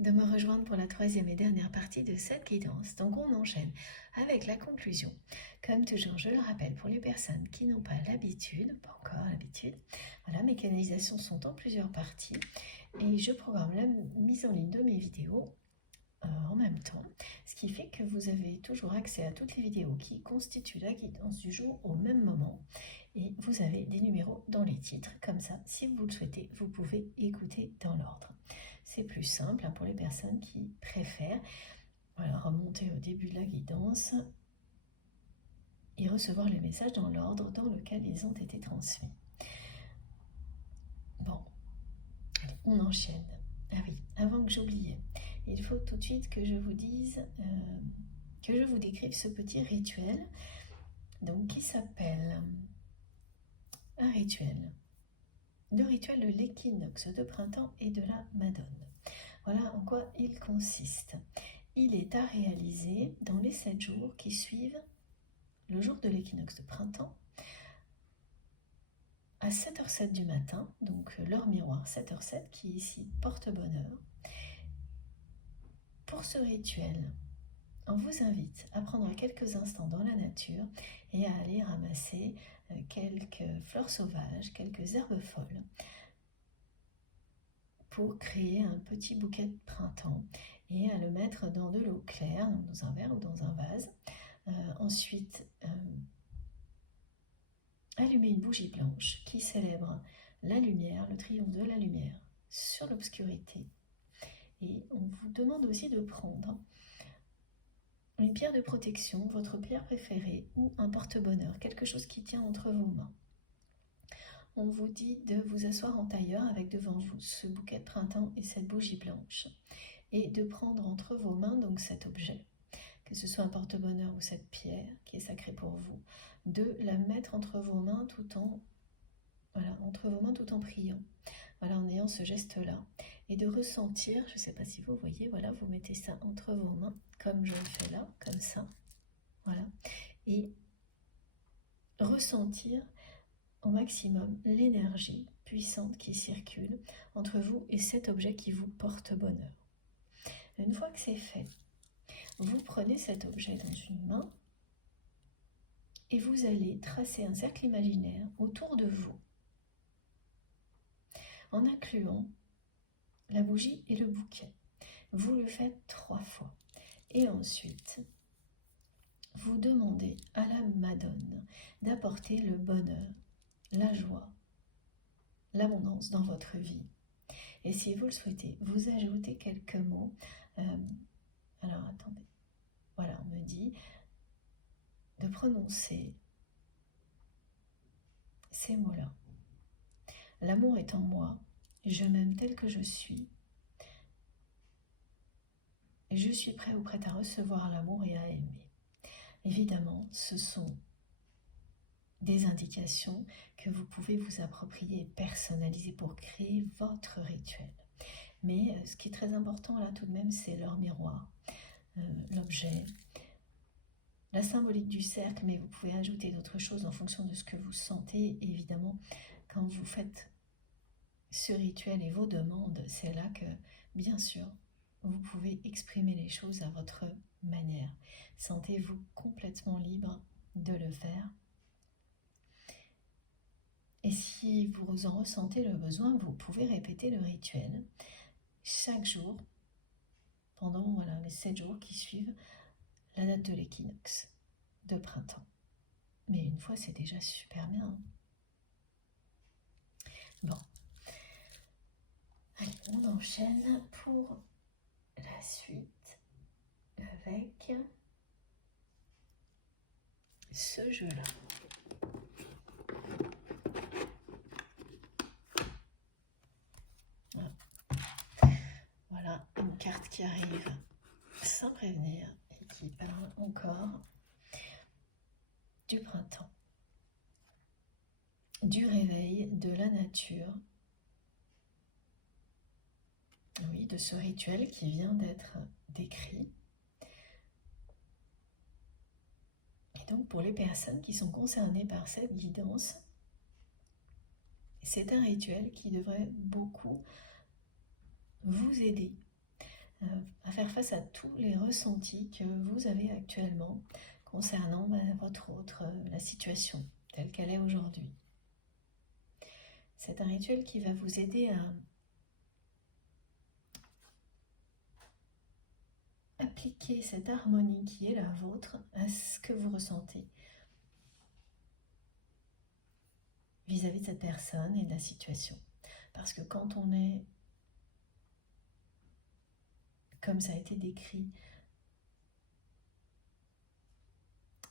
de me rejoindre pour la troisième et dernière partie de cette guidance. Donc on enchaîne avec la conclusion. Comme toujours, je le rappelle, pour les personnes qui n'ont pas l'habitude, pas encore l'habitude, voilà, mes canalisations sont en plusieurs parties et je programme la mise en ligne de mes vidéos en même temps, ce qui fait que vous avez toujours accès à toutes les vidéos qui constituent la guidance du jour au même moment et vous avez des numéros dans les titres, comme ça, si vous le souhaitez, vous pouvez écouter dans l'ordre. C'est plus simple pour les personnes qui préfèrent remonter au début de la guidance et recevoir les messages dans l'ordre dans lequel ils ont été transmis. Bon, allez, on enchaîne. Ah oui, avant que j'oubliais, il faut tout de suite que je vous dise, que je vous décrive ce petit rituel, donc qui s'appelle un rituel. Le rituel de l'équinoxe de printemps et de la Madone. Voilà en quoi il consiste. Il est à réaliser dans les 7 jours qui suivent le jour de l'équinoxe de printemps à 7h07 du matin, donc l'heure miroir 7h07 qui ici porte bonheur. Pour ce rituel, on vous invite à prendre quelques instants dans la nature et à aller ramasser quelques fleurs sauvages, quelques herbes folles pour créer un petit bouquet de printemps et à le mettre dans de l'eau claire, donc dans un verre ou dans un vase. Ensuite, allumer une bougie blanche qui célèbre la lumière, le triomphe de la lumière sur l'obscurité. Et on vous demande aussi de prendre une pierre de protection, votre pierre préférée ou un porte-bonheur, quelque chose qui tient entre vos mains. On vous dit de vous asseoir en tailleur avec devant vous ce bouquet de printemps et cette bougie blanche et de prendre entre vos mains donc cet objet, que ce soit un porte-bonheur ou cette pierre qui est sacrée pour vous, de la mettre entre vos mains tout en priant, en ayant ce geste-là, et de ressentir, je ne sais pas si vous voyez, vous mettez ça entre vos mains, comme je le fais là, comme ça, et ressentir au maximum l'énergie puissante qui circule entre vous et cet objet qui vous porte bonheur. Une fois que c'est fait, vous prenez cet objet dans une main et vous allez tracer un cercle imaginaire autour de vous, en incluant la bougie et le bouquet. Vous le faites 3 fois. Et ensuite, vous demandez à la Madone d'apporter le bonheur, la joie, l'abondance dans votre vie. Et si vous le souhaitez, vous ajoutez quelques mots. Alors, attendez. Voilà, on me dit de prononcer ces mots-là. L'amour est en moi, je m'aime tel que je suis. Et je suis prêt ou prête à recevoir l'amour et à aimer. Évidemment, ce sont des indications que vous pouvez vous approprier et personnaliser pour créer votre rituel. Mais ce qui est très important là tout de même, c'est l'heure miroir, l'objet, la symbolique du cercle, mais vous pouvez ajouter d'autres choses en fonction de ce que vous sentez. Et évidemment, quand vous faites ce rituel et vos demandes, c'est là que, bien sûr, vous pouvez exprimer les choses à votre manière. Sentez-vous complètement libre de le faire. Et si vous en ressentez le besoin, vous pouvez répéter le rituel chaque jour pendant les 7 jours qui suivent la date de l'équinoxe de printemps. Mais une fois, c'est déjà super bien. Bon. Allez, on enchaîne pour la suite avec ce jeu-là. Voilà une carte qui arrive sans prévenir et qui parle encore du printemps, du réveil, de la nature, oui, de ce rituel qui vient d'être décrit. Et donc pour les personnes qui sont concernées par cette guidance, c'est un rituel qui devrait beaucoup vous aider à faire face à tous les ressentis que vous avez actuellement concernant votre autre, la situation telle qu'elle est aujourd'hui. C'est un rituel qui va vous aider à appliquer cette harmonie qui est la vôtre à ce que vous ressentez vis-à-vis de cette personne et de la situation. Parce que quand on est, comme ça a été décrit,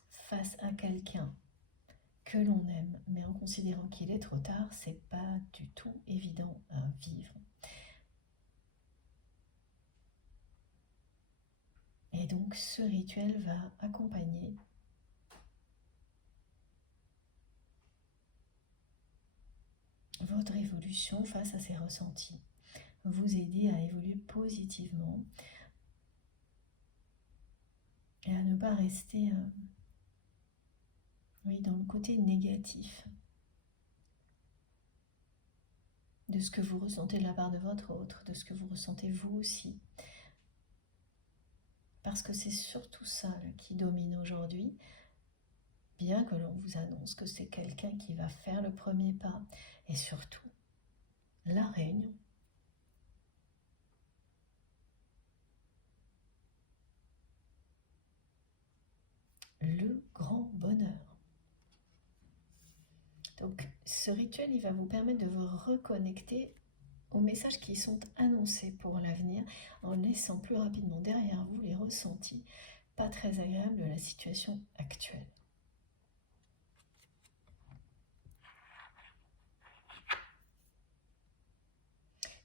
face à quelqu'un que l'on aime, mais en considérant qu'il est trop tard, c'est pas du tout évident à vivre. Et donc ce rituel va accompagner votre évolution face à ces ressentis, vous aider à évoluer positivement et à ne pas rester dans le côté négatif de ce que vous ressentez de la part de votre autre, de ce que vous ressentez vous aussi. Parce que c'est surtout ça là, qui domine aujourd'hui, bien que l'on vous annonce que c'est quelqu'un qui va faire le premier pas, et surtout la réunion. Le grand bonheur. Donc ce rituel, il va vous permettre de vous reconnecter aux messages qui sont annoncés pour l'avenir, en laissant plus rapidement derrière vous les ressentis pas très agréables de la situation actuelle.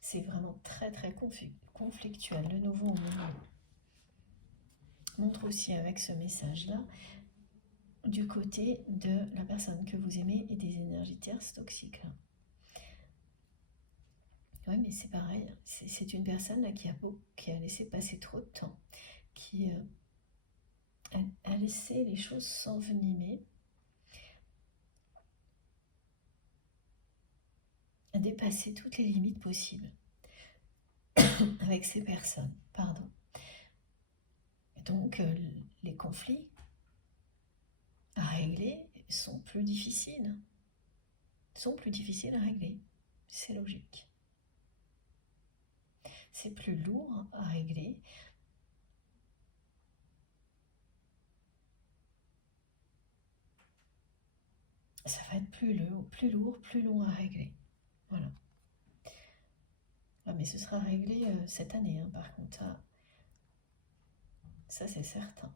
C'est vraiment très conflictuel. De nouveau, on montre aussi avec ce message-là du côté de la personne que vous aimez et des énergies tierces toxiques. Oui, mais c'est pareil, c'est une personne là qui a laissé passer trop de temps, qui a laissé les choses s'envenimer, a dépassé toutes les limites possibles avec ces personnes, pardon. Donc les conflits à régler sont plus difficiles à régler, c'est logique. C'est plus lourd à régler. Ça va être plus lourd, plus long à régler. Voilà. Ah, mais ce sera réglé cette année, hein, par contre. Ça c'est certain.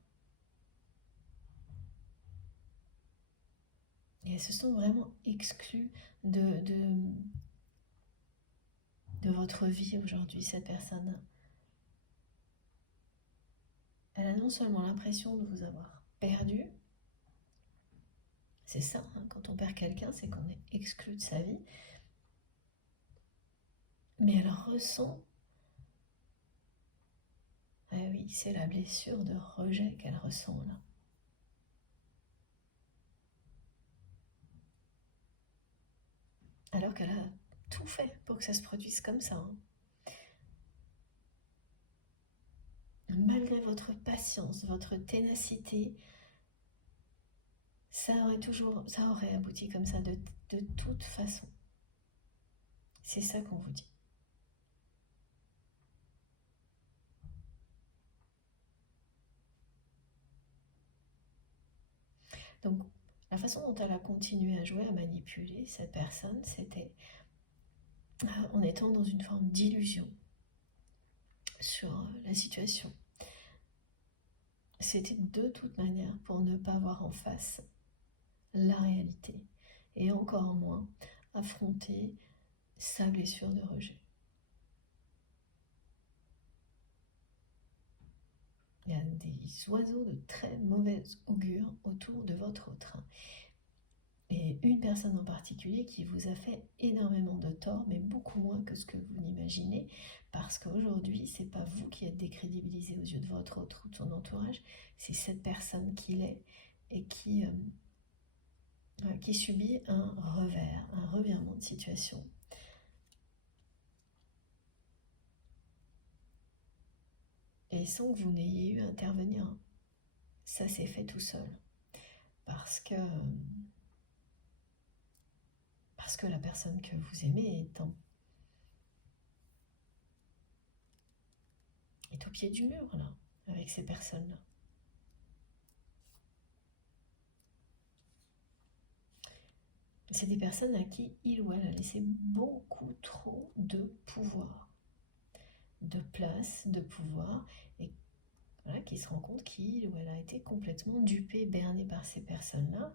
Et elles se sont vraiment exclues de votre vie aujourd'hui, cette personne. Elle a non seulement l'impression de vous avoir perdu, c'est ça, hein, quand on perd quelqu'un, c'est qu'on est exclu de sa vie, mais elle ressent, ah oui, c'est la blessure de rejet qu'elle ressent là. Alors qu'elle a tout fait pour que ça se produise comme ça. Hein. Malgré votre patience, votre ténacité, ça aurait abouti comme ça de toute façon. C'est ça qu'on vous dit. Donc, la façon dont elle a continué à jouer, à manipuler cette personne, c'était en étant dans une forme d'illusion sur la situation. C'était de toute manière pour ne pas voir en face la réalité et encore moins affronter sa blessure de rejet. Il y a des oiseaux de très mauvaise augure autour de votre train. Et une personne en particulier qui vous a fait énormément de tort, mais beaucoup moins que ce que vous n'imaginez, parce qu'aujourd'hui, c'est pas vous qui êtes décrédibilisé aux yeux de votre autre ou de son entourage, c'est cette personne qui l'est et qui subit un revirement de situation. et sans que vous n'ayez eu à intervenir. Ça s'est fait tout seul. Parce que la personne que vous aimez est au pied du mur, là, avec ces personnes-là. C'est des personnes à qui il ou elle a laissé beaucoup trop de pouvoir, de place, de pouvoir, et voilà, qui se rend compte qu'il ou elle a été complètement dupé, berné par ces personnes-là,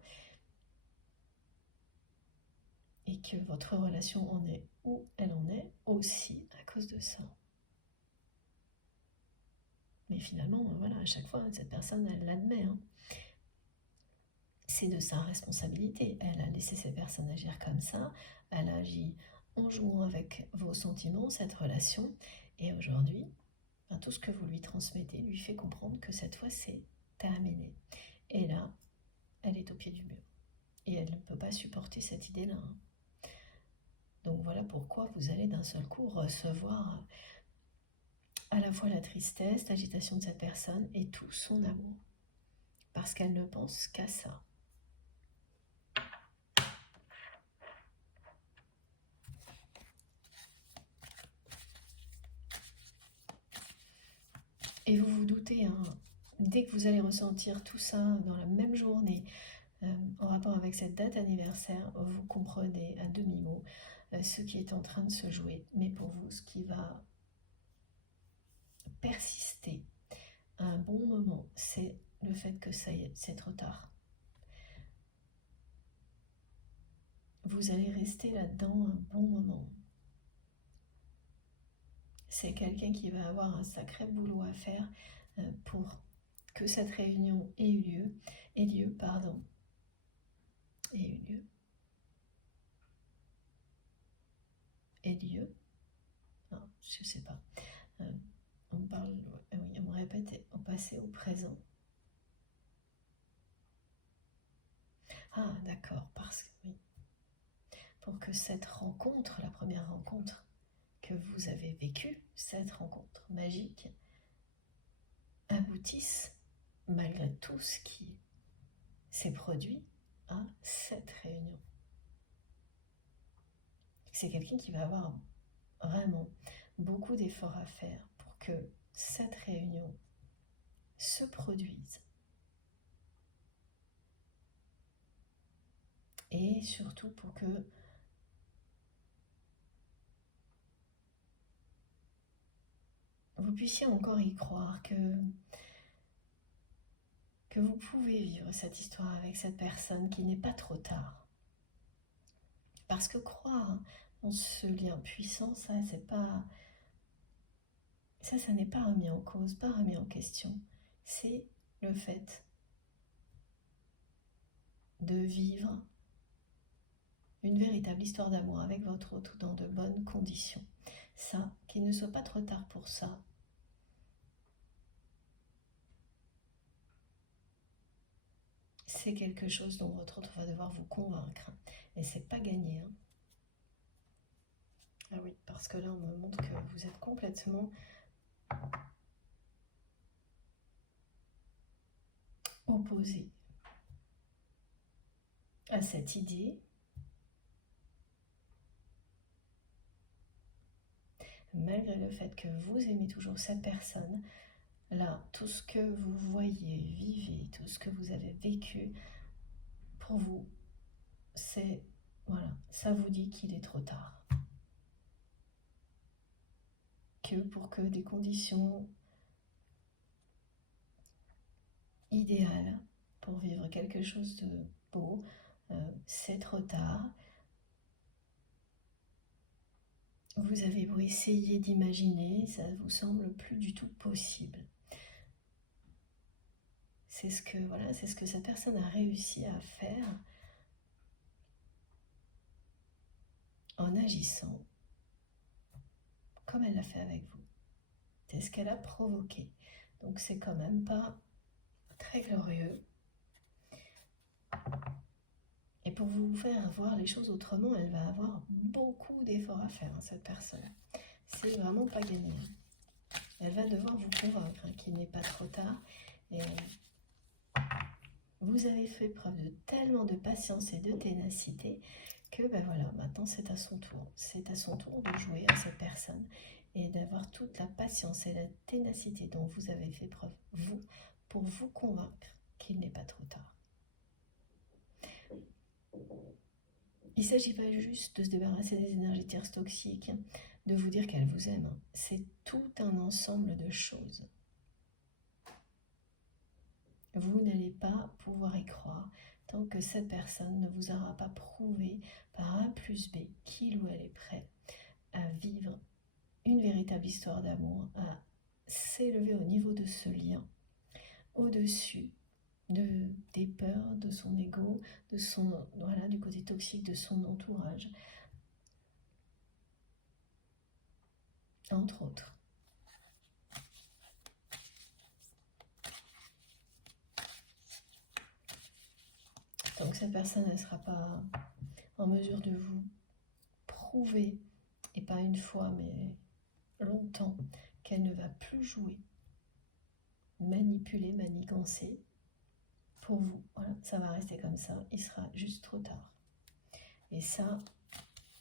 et que votre relation en est où elle en est aussi à cause de ça. Mais finalement, voilà, à chaque fois, cette personne, elle l'admet. C'est de sa responsabilité. Elle a laissé ces personnes agir comme ça. Elle a agi en jouant avec vos sentiments, cette relation. Et aujourd'hui, tout ce que vous lui transmettez lui fait comprendre que cette fois, c'est terminé. Et là, elle est au pied du mur. Et elle ne peut pas supporter cette idée-là. Donc voilà pourquoi vous allez d'un seul coup recevoir à la fois la tristesse, l'agitation de cette personne et tout son amour. Parce qu'elle ne pense qu'à ça. Et vous vous doutez, dès que vous allez ressentir tout ça dans la même journée, en rapport avec cette date anniversaire, vous comprenez à demi-mot ce qui est en train de se jouer. Mais pour vous, ce qui va persister un bon moment, c'est le fait que ça y est, c'est trop tard. Vous allez rester là-dedans un bon moment. C'est quelqu'un qui va avoir un sacré boulot à faire pour que cette réunion ait lieu. Et eu lieu. Non, je sais pas. On parle, oui, on répète au passé, au présent. Ah, d'accord, parce que oui. Pour que cette rencontre, la première rencontre que vous avez vécue, cette rencontre magique, aboutisse, malgré tout ce qui s'est produit, à cette réunion. C'est quelqu'un qui va avoir vraiment beaucoup d'efforts à faire pour que cette réunion se produise. Et surtout pour que vous puissiez encore y croire que vous pouvez vivre cette histoire avec cette personne, qu'il n'est pas trop tard. Parce que croire en ce lien puissant, ça n'est pas remis en cause, pas remis en question. C'est le fait de vivre une véritable histoire d'amour avec votre autre dans de bonnes conditions. Ça, qu'il ne soit pas trop tard pour ça. C'est quelque chose dont votre autre va devoir vous convaincre. Et c'est pas gagné. Ah oui, parce que là, on me montre que vous êtes complètement opposé à cette idée. Malgré le fait que vous aimez toujours cette personne, là, tout ce que vous voyez, vivez, tout ce que vous avez vécu, pour vous, c'est, voilà, ça vous dit qu'il est trop tard. Que pour que des conditions idéales pour vivre quelque chose de beau, c'est trop tard. Vous avez beau essayer d'imaginer, ça vous semble plus du tout possible. C'est ce que cette personne a réussi à faire en agissant comme elle l'a fait avec vous. C'est ce qu'elle a provoqué. Donc c'est quand même pas très glorieux. Et pour vous faire voir les choses autrement, elle va avoir beaucoup d'efforts à faire, cette personne. C'est vraiment pas gagné. Elle elle va devoir vous convaincre qu'il n'est pas trop tard. Et vous avez fait preuve de tellement de patience et de ténacité que ben voilà, maintenant c'est à son tour. C'est à son tour de jouer à cette personne et d'avoir toute la patience et la ténacité dont vous avez fait preuve, vous, pour vous convaincre qu'il n'est pas trop tard. Il ne s'agit pas juste de se débarrasser des énergies tierces toxiques, de vous dire qu'elle vous aime. C'est tout un ensemble de choses. Vous n'allez pas pouvoir y croire tant que cette personne ne vous aura pas prouvé par A plus B qu'il ou elle est prêt à vivre une véritable histoire d'amour, à s'élever au niveau de ce lien, au-dessus des peurs, de son ego, de du côté toxique de son entourage, entre autres. Donc cette personne ne sera pas en mesure de vous prouver, et pas une fois, mais longtemps, qu'elle ne va plus jouer, manipuler, manigancer pour vous. Voilà, ça va rester comme ça, il sera juste trop tard. Et ça,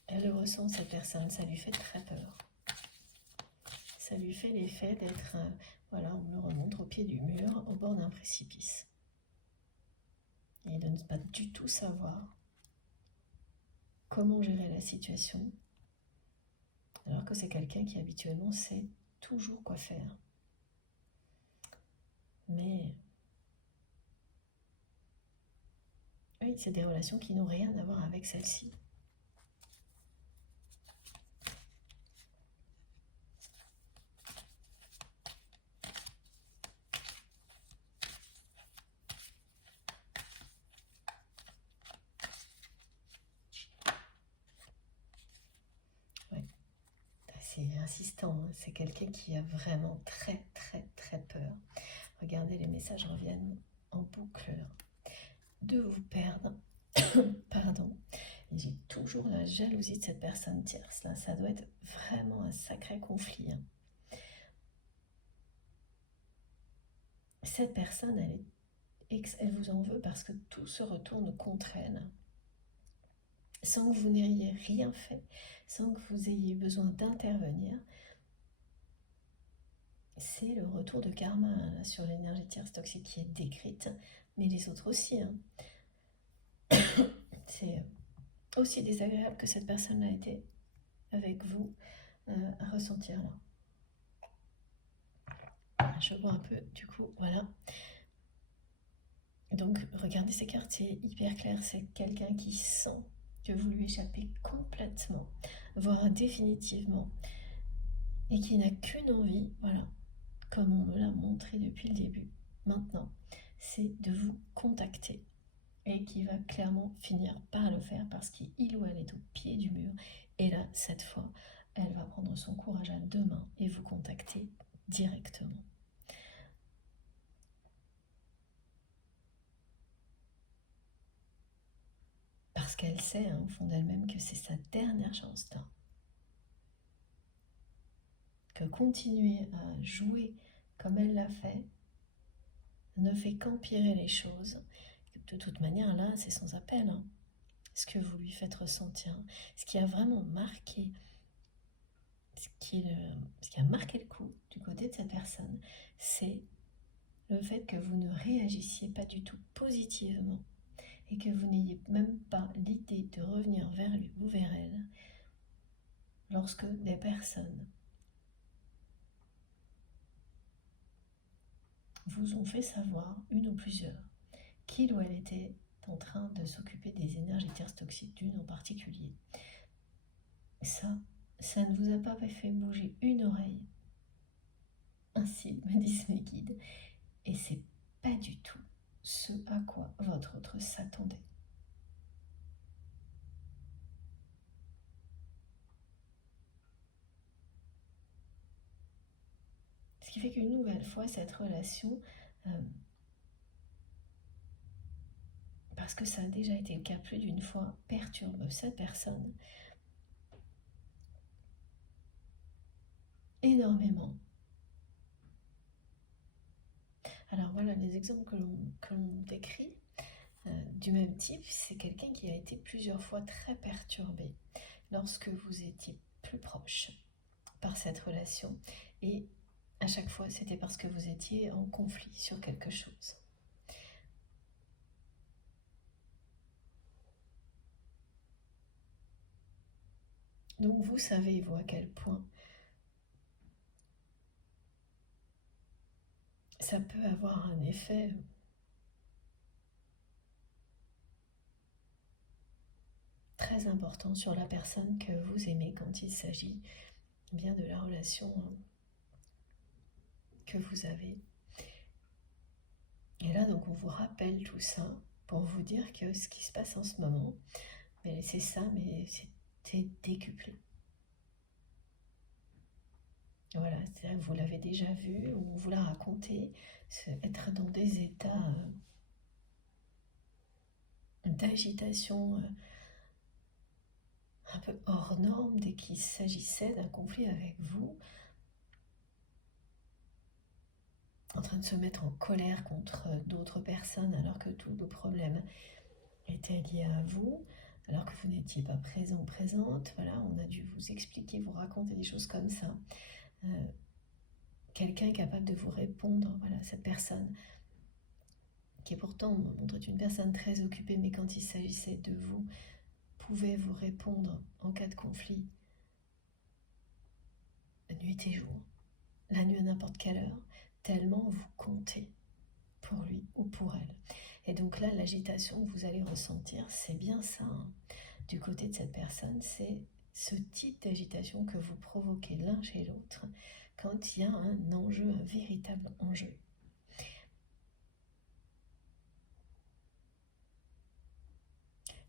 elle le ressent, cette personne, ça lui fait très peur. Ça lui fait l'effet d'être, voilà, on le remonte au pied du mur, au bord d'un précipice. Et de ne pas du tout savoir comment gérer la situation, alors que c'est quelqu'un qui habituellement sait toujours quoi faire. Mais oui, c'est des relations qui n'ont rien à voir avec celle-ci. C'est insistant, hein. C'est quelqu'un qui a vraiment très peur. Regardez, les messages reviennent en boucle de vous perdre. Pardon. J'ai toujours la jalousie de cette personne tierce. Là, ça doit être vraiment un sacré conflit. Hein. Cette personne, elle vous en veut parce que tout se retourne contre elle. Sans que vous n'ayez rien fait, sans que vous ayez besoin d'intervenir. C'est le retour de karma là, sur l'énergie tierce toxique qui est décrite, mais les autres aussi. Hein. C'est aussi désagréable que cette personne a été avec vous à ressentir là. Je vois un peu, du coup, voilà. Donc, regardez ces cartes, c'est hyper clair. C'est quelqu'un qui sent que vous lui échappez complètement, voire définitivement, et qui n'a qu'une envie, voilà, comme on me l'a montré depuis le début, maintenant, c'est de vous contacter. Et qui va clairement finir par le faire parce qu'il ou elle est au pied du mur. Et là, cette fois, elle va prendre son courage à deux mains et vous contacter directement. Parce qu'elle sait, hein, au fond d'elle-même, que c'est sa dernière chance. Hein. Que continuer à jouer comme elle l'a fait ne fait qu'empirer les choses. De toute manière, là, c'est sans appel. Hein. Ce que vous lui faites ressentir, ce qui a vraiment marqué, ce qui a marqué le coup du côté de cette personne, c'est le fait que vous ne réagissiez pas du tout positivement et que vous n'ayez même pas l'idée de revenir vers lui ou vers elle lorsque des personnes vous ont fait savoir, une ou plusieurs, qu'il ou elle était en train de s'occuper des énergies tierces toxiques, d'une en particulier. Ça ne vous a pas fait bouger une oreille. Ainsi me disent mes guides. Et c'est pas du tout ce à quoi votre autre s'attendait. Ce qui fait qu'une nouvelle fois, cette relation, parce que ça a déjà été le cas plus d'une fois, perturbe cette personne énormément. Alors voilà, les exemples que l'on décrit du même type, c'est quelqu'un qui a été plusieurs fois très perturbé lorsque vous étiez plus proche par cette relation, et à chaque fois c'était parce que vous étiez en conflit sur quelque chose. Donc vous savez, vous, à quel point ça peut avoir un effet très important sur la personne que vous aimez quand il s'agit bien de la relation que vous avez. Et là, donc, on vous rappelle tout ça pour vous dire que ce qui se passe en ce moment, mais c'est ça, mais c'était décuplé. Voilà, vous l'avez déjà vu, on vous l'a raconté, être dans des états d'agitation un peu hors norme dès qu'il s'agissait d'un conflit avec vous, en train de se mettre en colère contre d'autres personnes alors que tout le problème était lié à vous, alors que vous n'étiez pas présent ou présente. Voilà, on a dû vous expliquer, vous raconter des choses comme ça. Quelqu'un est capable de vous répondre, voilà, cette personne qui est pourtant montre être une personne très occupée, mais quand il s'agissait de vous, pouvait vous répondre en cas de conflit, nuit et jour, la nuit à n'importe quelle heure, tellement vous comptez pour lui ou pour elle. Et donc là, l'agitation que vous allez ressentir, c'est bien ça, hein. Du côté de cette personne, c'est ce type d'agitation que vous provoquez l'un chez l'autre quand il y a un enjeu, un véritable enjeu.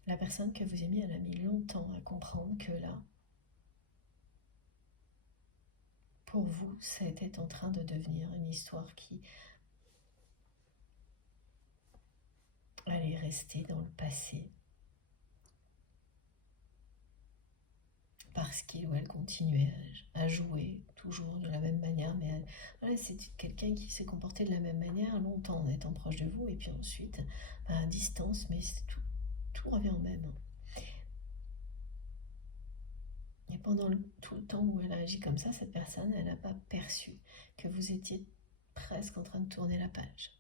La personne que vous aimez, elle a mis longtemps à comprendre que là, pour vous, ça était en train de devenir une histoire qui allait rester dans le passé. Parce qu'il ou elle continuait à jouer toujours de la même manière, mais voilà, c'est quelqu'un qui s'est comporté de la même manière longtemps en étant proche de vous, et puis ensuite à distance, mais tout revient au même. Et pendant tout le temps où elle a agi comme ça, cette personne, elle n'a pas perçu que vous étiez presque en train de tourner la page.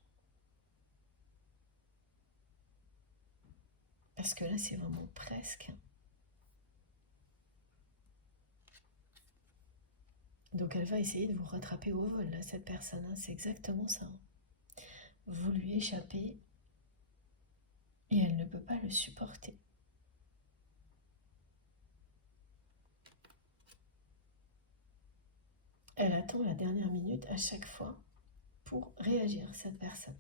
Parce que là, c'est vraiment presque. Donc elle va essayer de vous rattraper au vol, là, cette personne, hein, c'est exactement ça. Vous lui échappez et elle ne peut pas le supporter. Elle attend la dernière minute à chaque fois pour réagir, cette personne.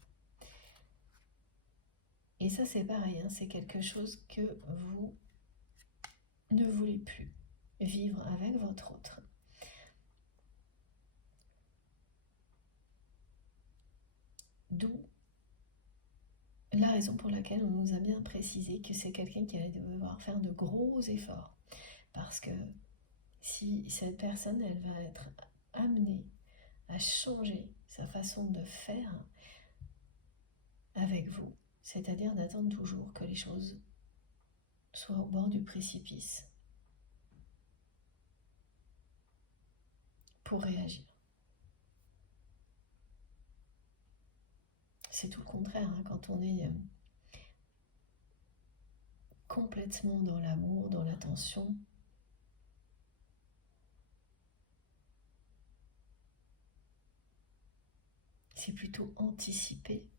Et ça, c'est pareil, hein, c'est quelque chose que vous ne voulez plus vivre avec votre autre. D'où la raison pour laquelle on nous a bien précisé que c'est quelqu'un qui allait devoir faire de gros efforts. Parce que si cette personne, elle va être amenée à changer sa façon de faire avec vous, c'est-à-dire d'attendre toujours que les choses soient au bord du précipice pour réagir. C'est tout le contraire, hein, quand on est complètement dans l'amour, dans l'attention, c'est plutôt anticiper,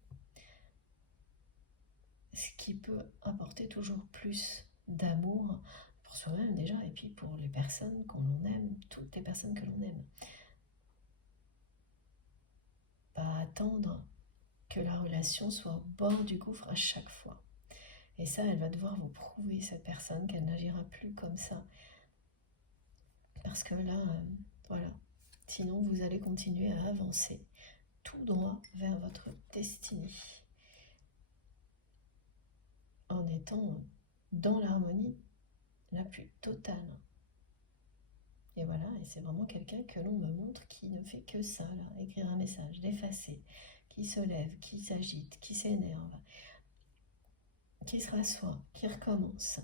ce qui peut apporter toujours plus d'amour pour soi-même déjà, et puis pour les personnes qu'on aime, toutes les personnes que l'on aime. Pas attendre que la relation soit au bord du gouffre à chaque fois. Et ça, elle va devoir vous prouver, cette personne, qu'elle n'agira plus comme ça. Parce que là, voilà. Sinon, vous allez continuer à avancer tout droit vers votre destinée. En étant dans l'harmonie la plus totale. Et voilà, et c'est vraiment quelqu'un que l'on me montre qui ne fait que ça, là, écrire un message, l'effacer, qui se lève, qui s'agite, qui s'énerve, qui se rassoit, qui recommence.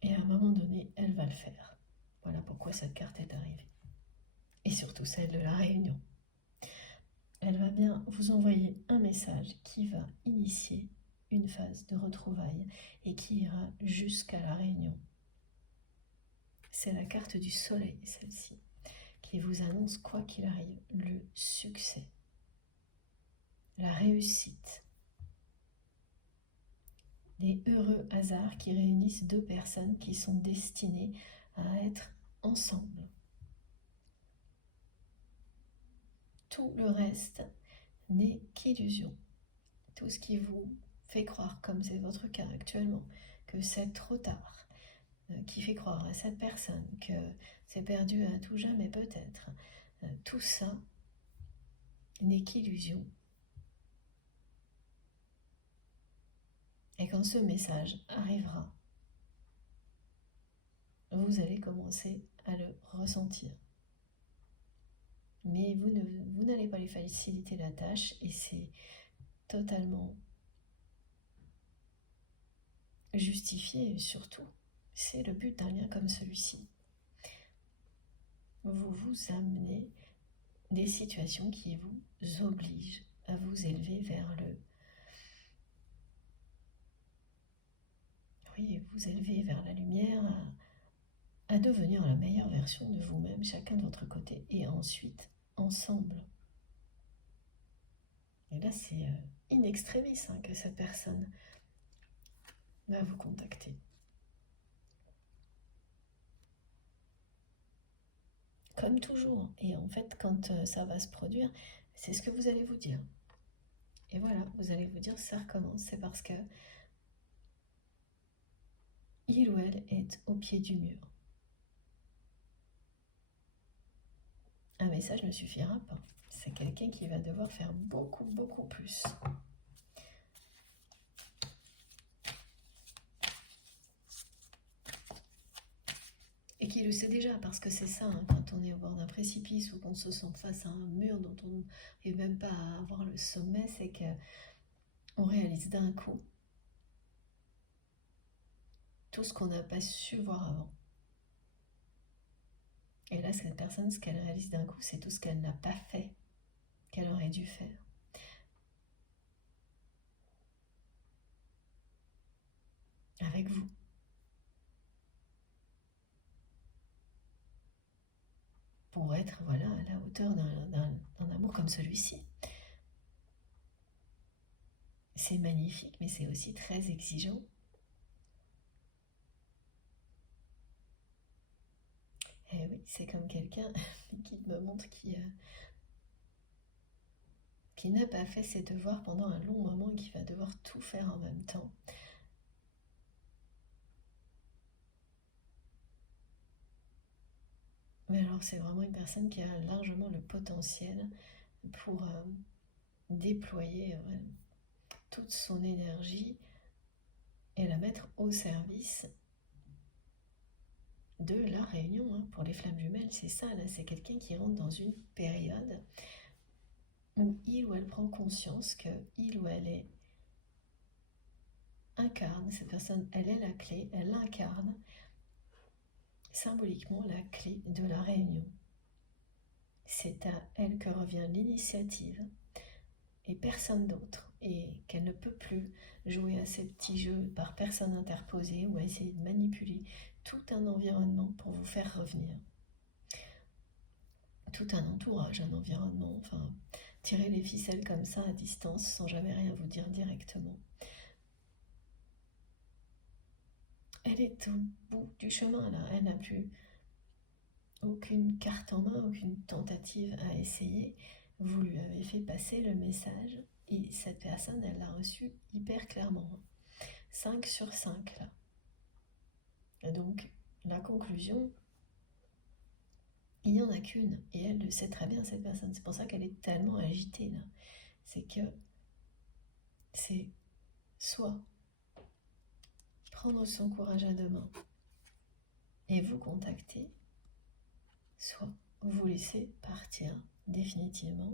Et à un moment donné, elle va le faire. Voilà pourquoi cette carte est arrivée. Et surtout celle de la réunion. Elle va bien vous envoyer un message qui va initier une phase de retrouvailles et qui ira jusqu'à la réunion. C'est la carte du soleil, celle-ci, qui vous annonce, quoi qu'il arrive, le succès, la réussite, les heureux hasards qui réunissent deux personnes qui sont destinées à être ensemble. Tout le reste n'est qu'illusion. Tout ce qui vous fait croire, comme c'est votre cas actuellement, que c'est trop tard, qui fait croire à cette personne que c'est perdu à tout jamais peut-être, tout ça n'est qu'illusion. Et quand ce message arrivera, vous allez commencer à le ressentir. Mais vous n'allez pas lui faciliter la tâche et c'est totalement justifié et surtout, c'est le but d'un lien comme celui-ci. Vous vous amenez des situations qui vous obligent à vous élever vers vous élever vers la lumière, à devenir la meilleure version de vous-même, chacun de votre côté, et ensuite, ensemble. Et là, c'est in extremis que cette personne va vous contacter. Comme toujours. Et en fait, quand ça va se produire, c'est ce que vous allez vous dire. Et voilà, vous allez vous dire, ça recommence. C'est parce que il ou elle est au pied du mur. Un message ne suffira pas. C'est quelqu'un qui va devoir faire beaucoup, beaucoup plus. Et qui le sait déjà, parce que c'est ça, quand on est au bord d'un précipice ou qu'on se sent face à un mur dont on n'arrive même pas à avoir le sommet, c'est qu'on réalise d'un coup tout ce qu'on n'a pas su voir avant. Et là, cette personne, ce qu'elle réalise d'un coup, c'est tout ce qu'elle n'a pas fait, qu'elle aurait dû faire. Avec vous. Pour être à la hauteur d'un amour comme celui-ci. C'est magnifique, mais c'est aussi très exigeant. Et oui, c'est comme quelqu'un qui me montre qui n'a pas fait ses devoirs pendant un long moment et qui va devoir tout faire en même temps. Mais alors c'est vraiment une personne qui a largement le potentiel pour déployer toute son énergie et la mettre au service de la réunion. Pour les flammes jumelles, c'est ça, là, c'est quelqu'un qui rentre dans une période où il ou elle prend conscience que il ou elle incarne, cette personne, elle est la clé, elle incarne symboliquement la clé de la réunion. C'est à elle que revient l'initiative et personne d'autre, et qu'elle ne peut plus jouer à ces petits jeux par personne interposée ou à essayer de manipuler tout un environnement pour vous faire revenir. Tout un entourage, un environnement, enfin, tirer les ficelles comme ça à distance sans jamais rien vous dire directement. Elle est au bout du chemin là, elle n'a plus aucune carte en main, aucune tentative à essayer. Vous lui avez fait passer le message et cette personne, elle l'a reçu hyper clairement. 5 sur 5 là. Et donc, la conclusion, il n'y en a qu'une et elle le sait très bien cette personne. C'est pour ça qu'elle est tellement agitée là. C'est que c'est soit prendre son courage à deux mains et vous contacter, soit vous laisser partir définitivement.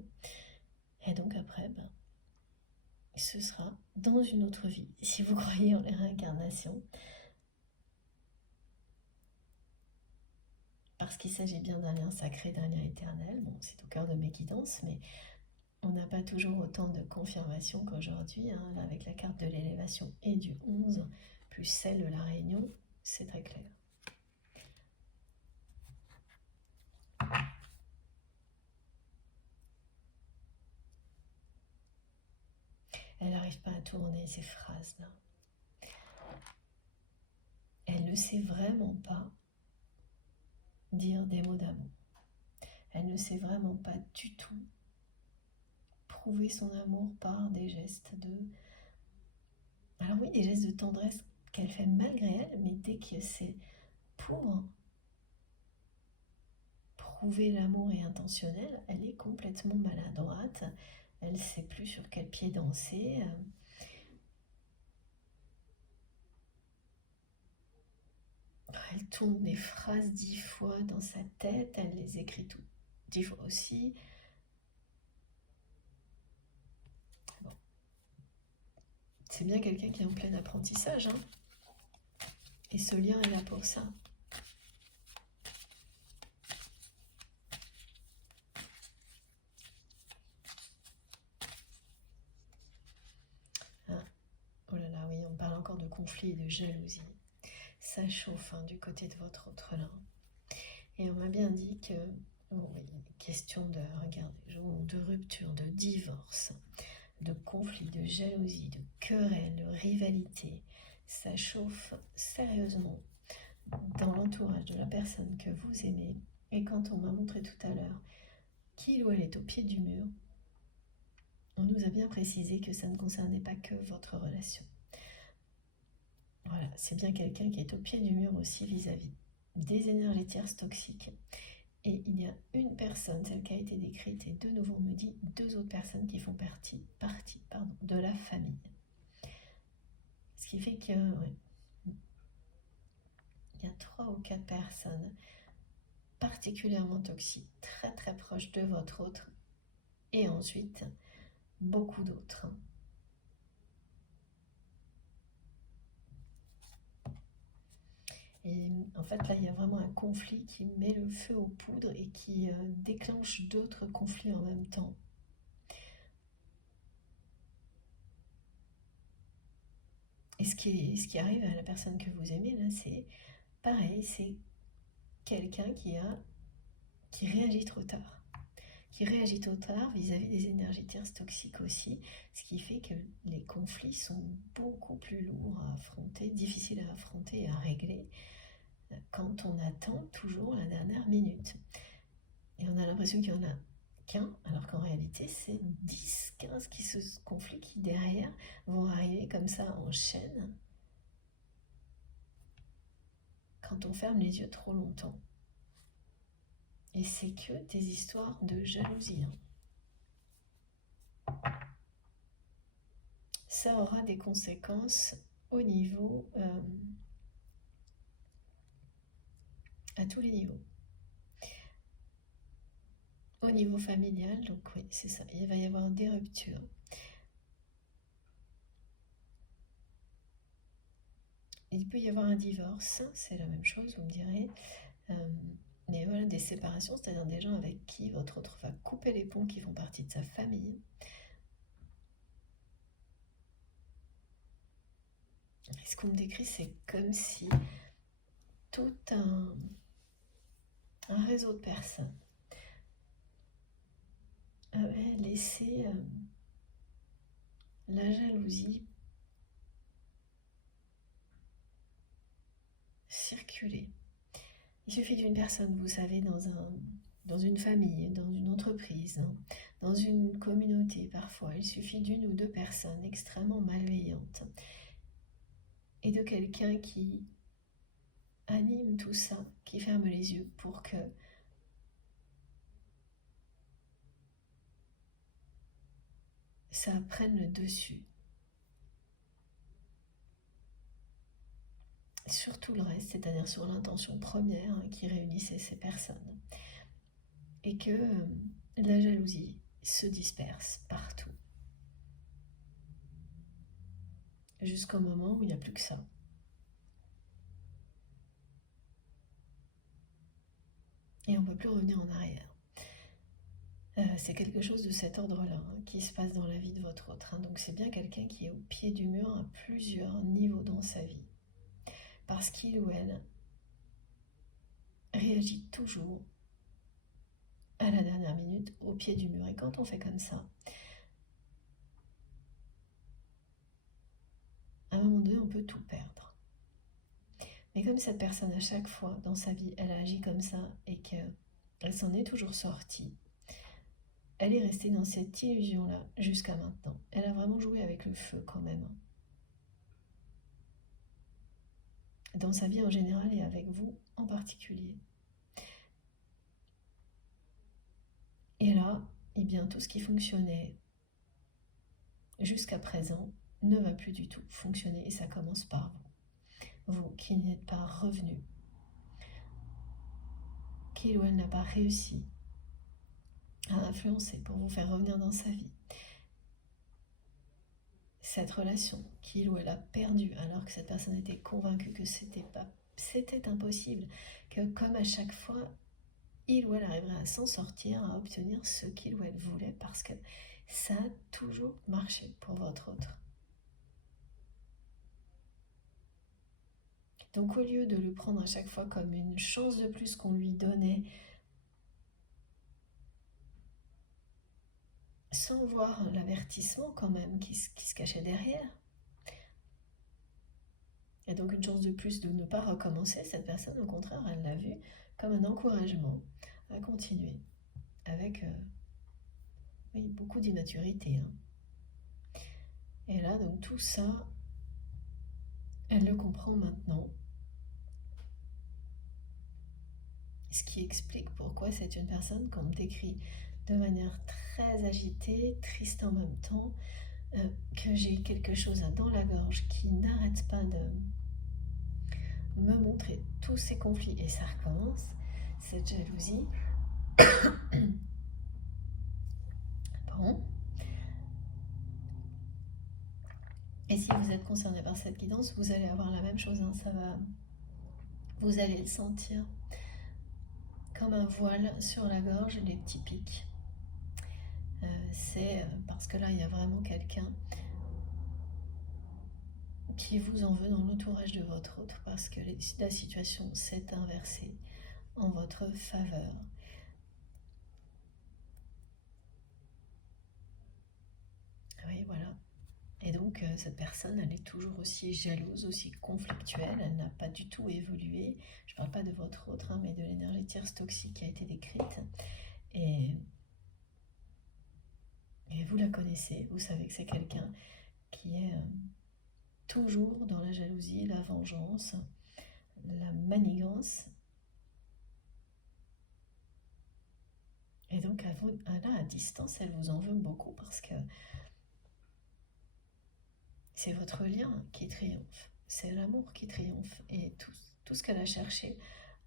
Et donc après, ce sera dans une autre vie, si vous croyez en les réincarnations, parce qu'il s'agit bien d'un lien sacré, d'un lien éternel. Bon, c'est au cœur de mes guidances, mais on n'a pas toujours autant de confirmation qu'aujourd'hui. Hein. Là, avec la carte de l'élévation et du 11, plus celle de la réunion, c'est très clair. Elle n'arrive pas à tourner ces phrases-là. Elle ne sait vraiment pas dire des mots d'amour. Elle ne sait vraiment pas du tout prouver son amour par des gestes de... Alors oui, des gestes de tendresse qu'elle fait malgré elle, mais dès que c'est pour prouver l'amour et intentionnel, elle est complètement maladroite. Elle ne sait plus sur quel pied danser. Elle tourne des phrases 10 fois dans sa tête, elle les écrit toutes 10 fois aussi. Bon. C'est bien quelqu'un qui est en plein apprentissage, hein. Et ce lien est là pour ça. Ah. Oh là là, oui, on parle encore de conflit et de jalousie. Ça chauffe du côté de votre autre lin. Et on m'a bien dit que, bon, oui, question de, regardez, de rupture, de divorce, de conflit, de jalousie, de querelle, de rivalité, ça chauffe sérieusement dans l'entourage de la personne que vous aimez. Et quand on m'a montré tout à l'heure qu'il ou elle est au pied du mur, on nous a bien précisé que ça ne concernait pas que votre relation. Voilà, c'est bien quelqu'un qui est au pied du mur aussi vis-à-vis des énergies tierces toxiques. Et il y a une personne, celle qui a été décrite, et de nouveau on me dit 2 autres personnes qui font partie de la famille. Ce qui fait que il y a 3 ou 4 personnes particulièrement toxiques, très très proches de votre autre, et ensuite beaucoup d'autres. Et en fait, là, il y a vraiment un conflit qui met le feu aux poudres et qui déclenche d'autres conflits en même temps. Et ce qui arrive à la personne que vous aimez, là, c'est pareil, c'est quelqu'un qui réagit trop tard. Qui réagit trop tard vis-à-vis des énergies tierces toxiques aussi, ce qui fait que les conflits sont beaucoup plus lourds à affronter, difficiles à affronter et à régler quand on attend toujours la dernière minute. Et on a l'impression qu'il y en a qu'un, alors qu'en réalité, c'est 10, 15 conflits qui, derrière, vont arriver comme ça en chaîne quand on ferme les yeux trop longtemps. Et c'est que des histoires de jalousie. Ça aura des conséquences au niveau... à tous les niveaux. Au niveau familial, donc oui, c'est ça, il va y avoir des ruptures. Il peut y avoir un divorce, c'est la même chose, vous me direz. Mais voilà, des séparations, c'est-à-dire des gens avec qui votre autre va couper les ponts qui font partie de sa famille. Et ce qu'on me décrit, c'est comme si tout un réseau de personnes avait laissé la jalousie circuler. Il suffit d'une personne, vous savez, dans une famille, dans une entreprise, dans une communauté parfois, il suffit d'une ou 2 personnes extrêmement malveillantes et de quelqu'un qui anime tout ça, qui ferme les yeux pour que ça prenne le dessus sur tout le reste, c'est-à-dire sur l'intention première qui réunissait ces personnes. Et que la jalousie se disperse partout. Jusqu'au moment où il n'y a plus que ça. Et on ne peut plus revenir en arrière. C'est quelque chose de cet ordre-là qui se passe dans la vie de votre autre. Donc c'est bien quelqu'un qui est au pied du mur à plusieurs niveaux dans sa vie. Parce qu'il ou elle réagit toujours à la dernière minute au pied du mur. Et quand on fait comme ça, à un moment donné, on peut tout perdre. Mais comme cette personne, à chaque fois dans sa vie, elle a agi comme ça et qu'elle s'en est toujours sortie, elle est restée dans cette illusion-là jusqu'à maintenant. Elle a vraiment joué avec le feu quand même. Dans sa vie en général et avec vous en particulier. Et là, eh bien, tout ce qui fonctionnait jusqu'à présent ne va plus du tout fonctionner et ça commence par vous. Vous qui n'êtes pas revenu, qu'il ou elle n'a pas réussi à influencer pour vous faire revenir dans sa vie. Cette relation qu'il ou elle a perdue alors que cette personne était convaincue que c'était impossible, que comme à chaque fois, il ou elle arriverait à s'en sortir, à obtenir ce qu'il ou elle voulait parce que ça a toujours marché pour votre autre. Donc au lieu de le prendre à chaque fois comme une chance de plus qu'on lui donnait, sans voir l'avertissement quand même qui se cachait derrière, et donc une chance de plus de ne pas recommencer, cette personne au contraire elle l'a vu comme un encouragement à continuer avec beaucoup d'immaturité. Et là donc tout ça, elle le comprend maintenant. Ce qui explique pourquoi c'est une personne qu'on me décrit de manière très agitée, triste en même temps, que j'ai quelque chose dans la gorge qui n'arrête pas de me montrer tous ces conflits et ça recommence, cette jalousie. Bon. Et si vous êtes concerné par cette guidance, vous allez avoir la même chose, vous allez le sentir comme un voile sur la gorge, les petits pics. C'est parce que là, il y a vraiment quelqu'un qui vous en veut dans l'entourage de votre autre, parce que la situation s'est inversée en votre faveur. Oui, voilà. Et donc, cette personne, elle est toujours aussi jalouse, aussi conflictuelle, elle n'a pas du tout évolué. Je ne parle pas de votre autre, mais de l'énergie tierce toxique qui a été décrite. Et vous la connaissez, vous savez que c'est quelqu'un qui est toujours dans la jalousie, la vengeance, la manigance. Et donc, là, à distance, elle vous en veut beaucoup parce que c'est votre lien qui triomphe, c'est l'amour qui triomphe. Et tout ce qu'elle a cherché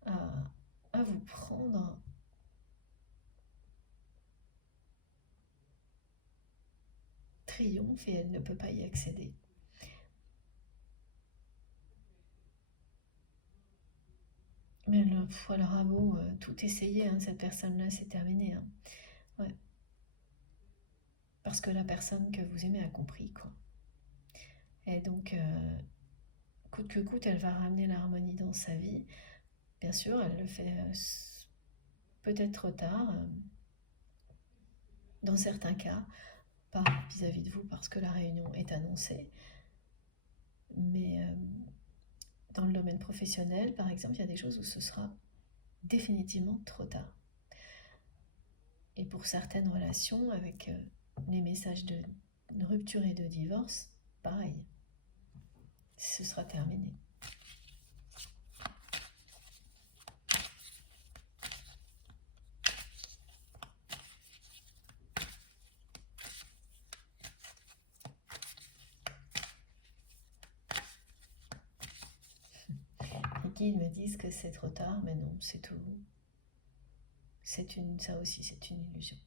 à vous prendre triomphe et elle ne peut pas y accéder. Mais elle aura beau tout essayer, cette personne-là, c'est terminé. Ouais. Parce que la personne que vous aimez a compris, quoi. Et donc, coûte que coûte, elle va ramener l'harmonie dans sa vie. Bien sûr, elle le fait peut-être trop tard, dans certains cas, pas vis-à-vis de vous parce que la réunion est annoncée. Mais dans le domaine professionnel, par exemple, il y a des choses où ce sera définitivement trop tard. Et pour certaines relations, avec les messages de rupture et de divorce, pareil, ce sera terminé. Les guides me disent que c'est trop tard, mais non, c'est tout. Ça aussi, c'est une illusion.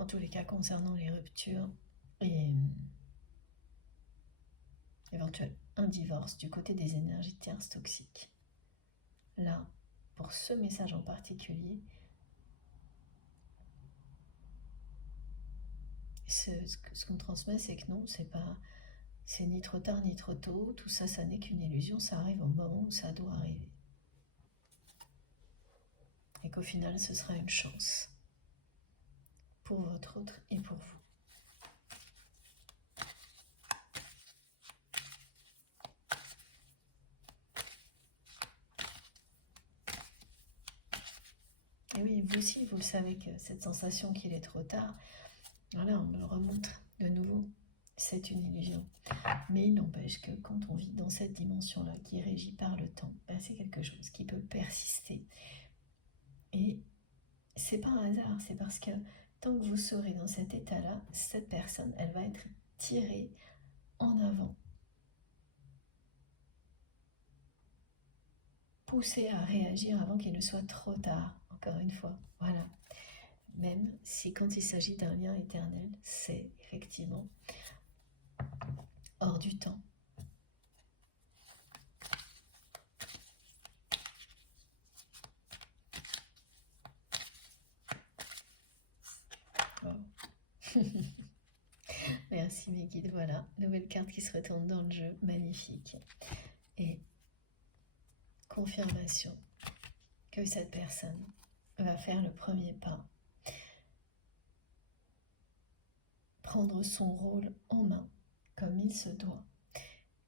en tous les cas concernant les ruptures et éventuel un divorce du côté des énergies tierces toxiques. Là, pour ce message en particulier, ce qu'on transmet, c'est que non, c'est ni trop tard ni trop tôt, tout ça, ça n'est qu'une illusion, ça arrive au moment où ça doit arriver. Et qu'au final, ce sera une chance pour votre autre et pour vous. Et oui, vous aussi, vous le savez que cette sensation qu'il est trop tard, voilà, on me le remontre de nouveau, c'est une illusion. Mais il n'empêche que quand on vit dans cette dimension-là, qui est régie par le temps, c'est quelque chose qui peut persister. Et c'est pas un hasard, c'est parce que tant que vous serez dans cet état-là, cette personne, elle va être tirée en avant, poussée à réagir avant qu'il ne soit trop tard, encore une fois. Voilà. Même si quand il s'agit d'un lien éternel, c'est effectivement hors du temps. Oh. Merci mes guides, voilà, nouvelle carte qui se retourne dans le jeu, magnifique. Et confirmation que cette personne va faire le premier pas, prendre son rôle en main comme il se doit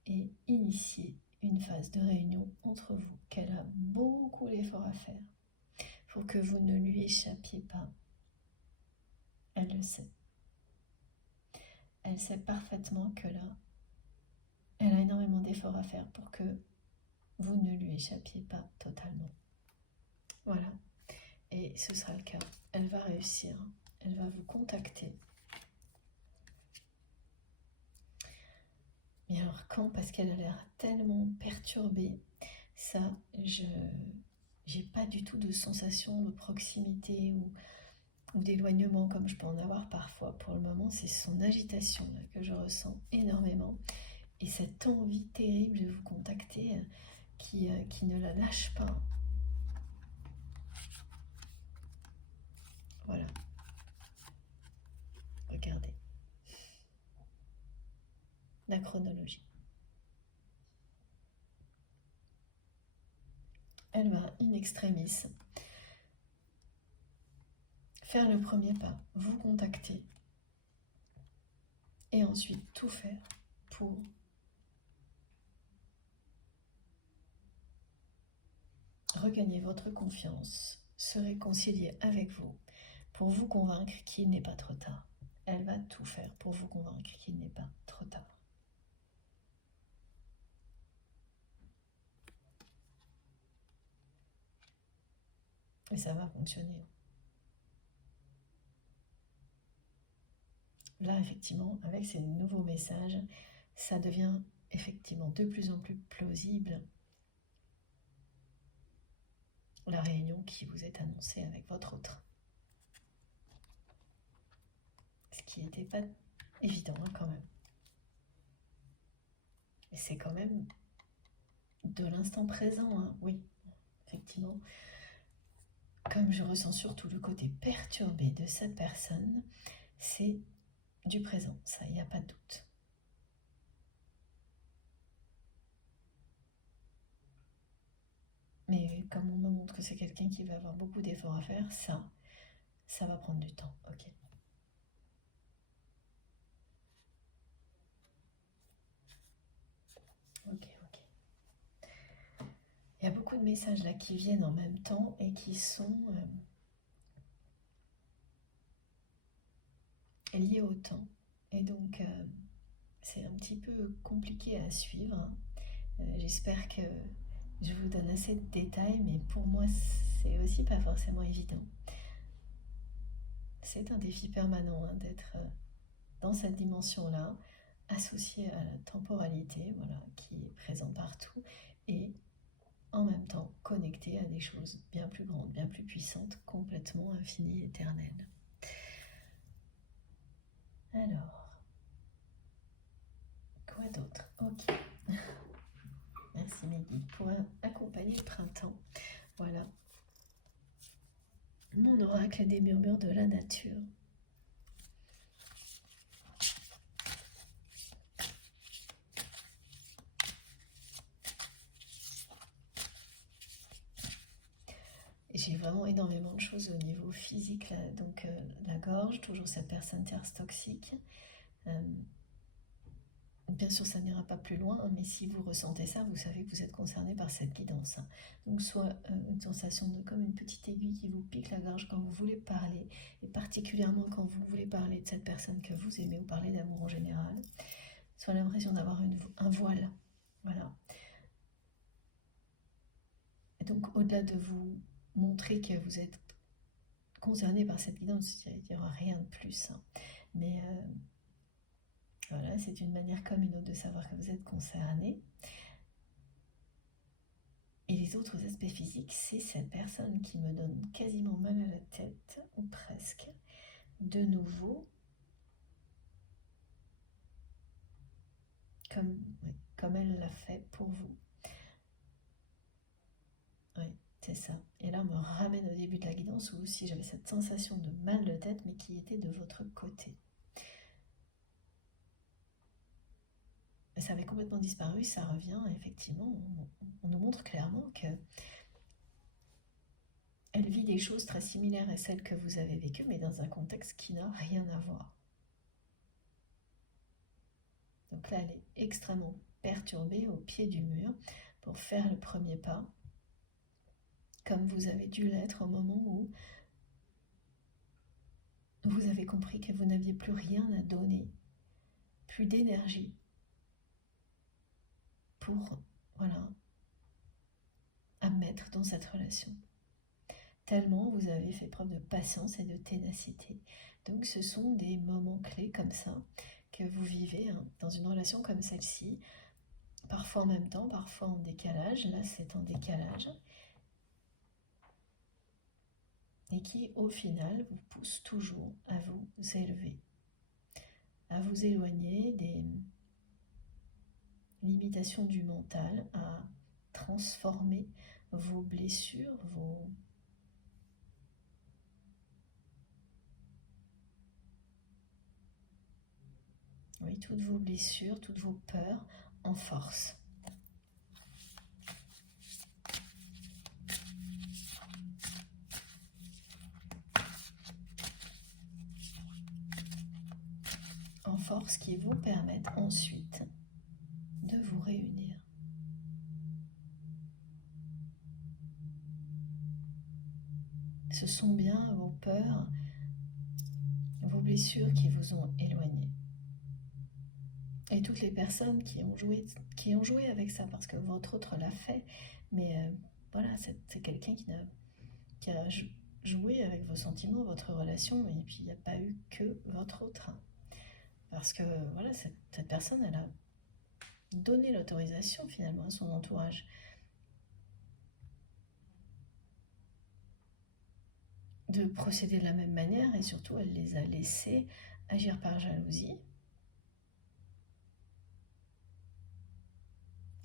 et initier une phase de réunion entre vous, qu'elle a beaucoup d'efforts à faire pour que vous ne lui échappiez pas. Elle le sait. Elle sait parfaitement que là, elle a énormément d'efforts à faire pour que vous ne lui échappiez pas totalement. Voilà. Et ce sera le cas. Elle va réussir. Elle va vous contacter. Mais alors quand? Parce qu'elle a l'air tellement perturbée. Ça, j'ai pas du tout de sensation de proximité ou d'éloignement comme je peux en avoir parfois. Pour le moment, c'est son agitation là, que je ressens énormément. Et cette envie terrible de vous contacter qui ne la lâche pas. Voilà. Regardez. La chronologie. Elle va in extremis faire le premier pas, vous contacter et ensuite tout faire pour regagner votre confiance, se réconcilier avec vous, pour vous convaincre qu'il n'est pas trop tard. Elle va tout faire pour vous convaincre qu'il n'est pas trop tard. Et ça va fonctionner. Là, effectivement, avec ces nouveaux messages, ça devient effectivement de plus en plus plausible. La réunion qui vous est annoncée avec votre autre. Ce qui n'était pas évident quand même. Et c'est quand même de l'instant présent, hein. Oui, effectivement. Comme je ressens surtout le côté perturbé de cette personne, c'est du présent, ça, il n'y a pas de doute. Mais comme on me montre que c'est quelqu'un qui va avoir beaucoup d'efforts à faire, ça va prendre du temps, ok. Ok. Il y a beaucoup de messages là qui viennent en même temps et qui sont liés au temps. Et donc, c'est un petit peu compliqué à suivre, hein. J'espère que je vous donne assez de détails, mais pour moi, c'est aussi pas forcément évident. C'est un défi permanent hein, d'être dans cette dimension-là, associée à la temporalité, voilà, qui est présente partout, et en même temps connecté à des choses bien plus grandes, bien plus puissantes, complètement infinies, éternelles. Alors, quoi d'autre? Ok. Merci Maggie pour accompagner le printemps. Voilà. Mon oracle des murmures de la nature. J'ai vraiment énormément de choses au niveau physique, là. Donc la gorge, toujours cette personne tierce toxique. Bien sûr, ça n'ira pas plus loin, mais si vous ressentez ça, vous savez que vous êtes concerné par cette guidance. Donc soit une sensation de comme une petite aiguille qui vous pique la gorge quand vous voulez parler, et particulièrement quand vous voulez parler de cette personne que vous aimez ou parler d'amour en général, soit l'impression d'avoir un voile. Voilà. Et donc au-delà de vous montrer que vous êtes concerné par cette guidance, il n'y aura rien de plus. Mais voilà, c'est une manière comme une autre de savoir que vous êtes concerné. Et les autres aspects physiques, c'est cette personne qui me donne quasiment mal à la tête, ou presque, de nouveau, comme elle l'a fait pour vous. Oui, c'est ça. Et là, on me ramène au début de la guidance où aussi j'avais cette sensation de mal de tête, mais qui était de votre côté. Et ça avait complètement disparu, ça revient, effectivement, on nous montre clairement que elle vit des choses très similaires à celles que vous avez vécues, mais dans un contexte qui n'a rien à voir. Donc là, elle est extrêmement perturbée au pied du mur pour faire le premier pas, comme vous avez dû l'être au moment où vous avez compris que vous n'aviez plus rien à donner, plus d'énergie pour, voilà, à mettre dans cette relation. Tellement vous avez fait preuve de patience et de ténacité. Donc ce sont des moments clés comme ça que vous vivez dans une relation comme celle-ci, parfois en même temps, parfois en décalage. Là, c'est en décalage. Et qui, au final, vous pousse toujours à vous élever, à vous éloigner des limitations du mental, à transformer vos blessures, toutes vos blessures, toutes vos peurs en force. En force qui vous permettent ensuite de vous réunir. Ce sont bien vos peurs, vos blessures qui vous ont éloigné. Et toutes les personnes qui ont joué avec ça, parce que votre autre l'a fait, mais voilà, c'est quelqu'un qui a joué avec vos sentiments, votre relation, et puis il n'y a pas eu que votre autre. Parce que voilà, cette personne, elle a donné l'autorisation finalement à son entourage de procéder de la même manière, et surtout elle les a laissés agir par jalousie.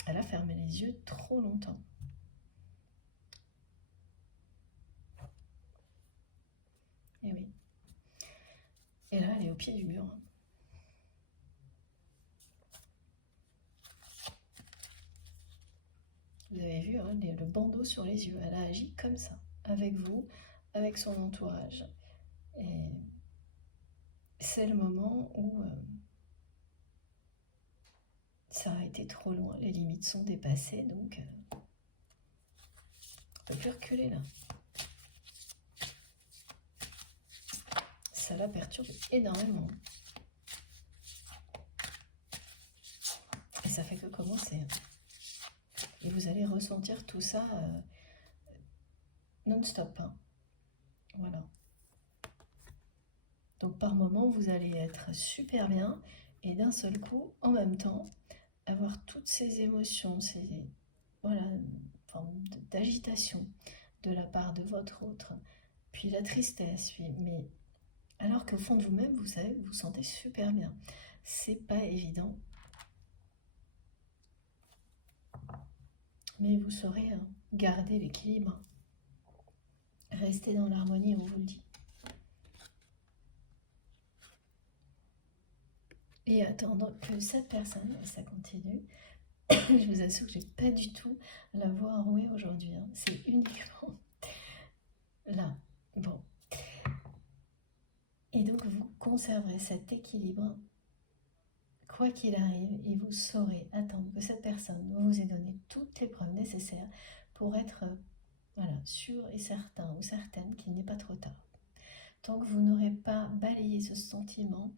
Elle a fermé les yeux trop longtemps. Et oui. Et là, elle est au pied du mur. Vous avez vu le bandeau sur les yeux. Elle a agi comme ça, avec vous, avec son entourage. Et c'est le moment où ça a été trop loin. Les limites sont dépassées, donc on ne peut plus reculer là. Ça la perturbe énormément. Et ça fait que commencer. Et vous allez ressentir tout ça non-stop. Voilà. Donc par moment, vous allez être super bien et d'un seul coup, en même temps, avoir toutes ces émotions, voilà, une forme d'agitation de la part de votre autre, puis la tristesse, mais Alors qu'au fond de vous-même, vous savez, vous vous sentez super bien. C'est pas évident, mais vous saurez garder l'équilibre, rester dans l'harmonie, on vous le dit. Et attendre que cette personne, et ça continue, je vous assure que j'ai pas du tout la voix enrouée aujourd'hui, c'est uniquement là. Bon. Et donc vous conserverez cet équilibre, quoi qu'il arrive, et vous saurez attendre que cette personne vous ait donné toutes les preuves nécessaires pour être voilà, sûr et certain ou certaine qu'il n'est pas trop tard. Tant que vous n'aurez pas balayé ce sentiment,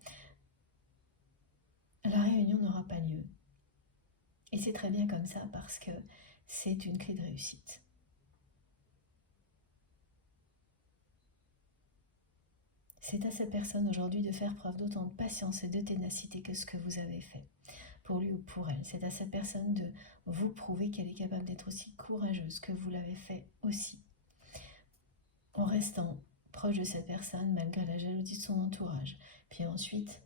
la réunion n'aura pas lieu. Et c'est très bien comme ça parce que c'est une clé de réussite. C'est à cette personne aujourd'hui de faire preuve d'autant de patience et de ténacité que ce que vous avez fait, pour lui ou pour elle. C'est à cette personne de vous prouver qu'elle est capable d'être aussi courageuse que vous l'avez fait aussi, en restant proche de cette personne malgré la jalousie de son entourage. Puis ensuite,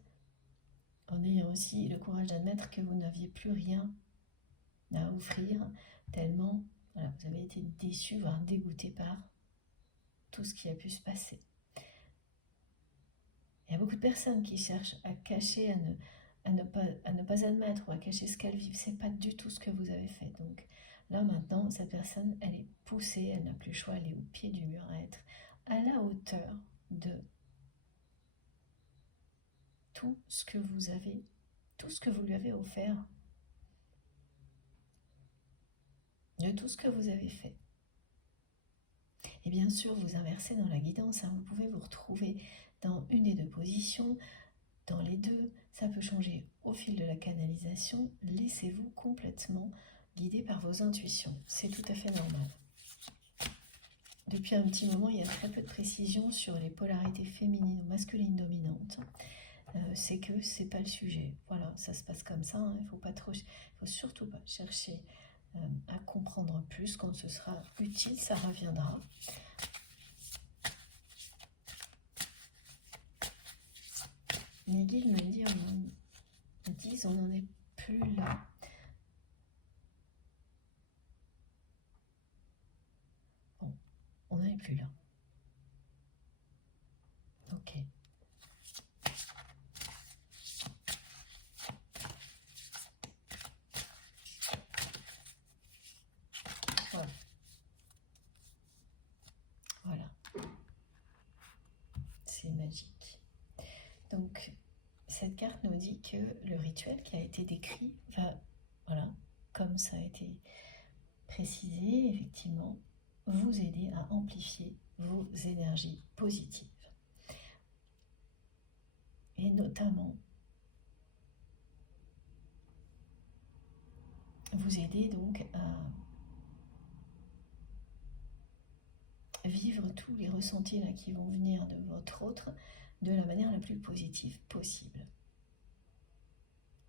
en ayant aussi le courage d'admettre que vous n'aviez plus rien à offrir, tellement voilà, vous avez été déçu, voire dégoûté par tout ce qui a pu se passer. Il y a beaucoup de personnes qui cherchent à cacher, à ne pas admettre ou à cacher ce qu'elles vivent. C'est pas du tout ce que vous avez fait. Donc là maintenant, cette personne, elle est poussée, elle n'a plus le choix, elle est au pied du mur, à être à la hauteur de tout ce que vous avez, tout ce que vous lui avez offert, de tout ce que vous avez fait. Et bien sûr, vous inversez dans la guidance, vous pouvez vous retrouver dans une des deux positions, dans les deux, ça peut changer au fil de la canalisation. Laissez-vous complètement guider par vos intuitions, c'est tout à fait normal. Depuis un petit moment, il y a très peu de précision sur les polarités féminines ou masculines dominantes. C'est que c'est pas le sujet. Voilà, ça se passe comme ça. Il faut surtout pas chercher à comprendre plus. Quand ce sera utile, ça reviendra. Mes guides me disent, on n'en est plus là. Bon, on n'en est plus là. Ok. Voilà. C'est magique. Donc, cette carte nous dit que le rituel qui a été décrit va, voilà, comme ça a été précisé, effectivement, vous aider à amplifier vos énergies positives. Et notamment, vous aider donc à vivre tous les ressentis là qui vont venir de votre autre de la manière la plus positive possible.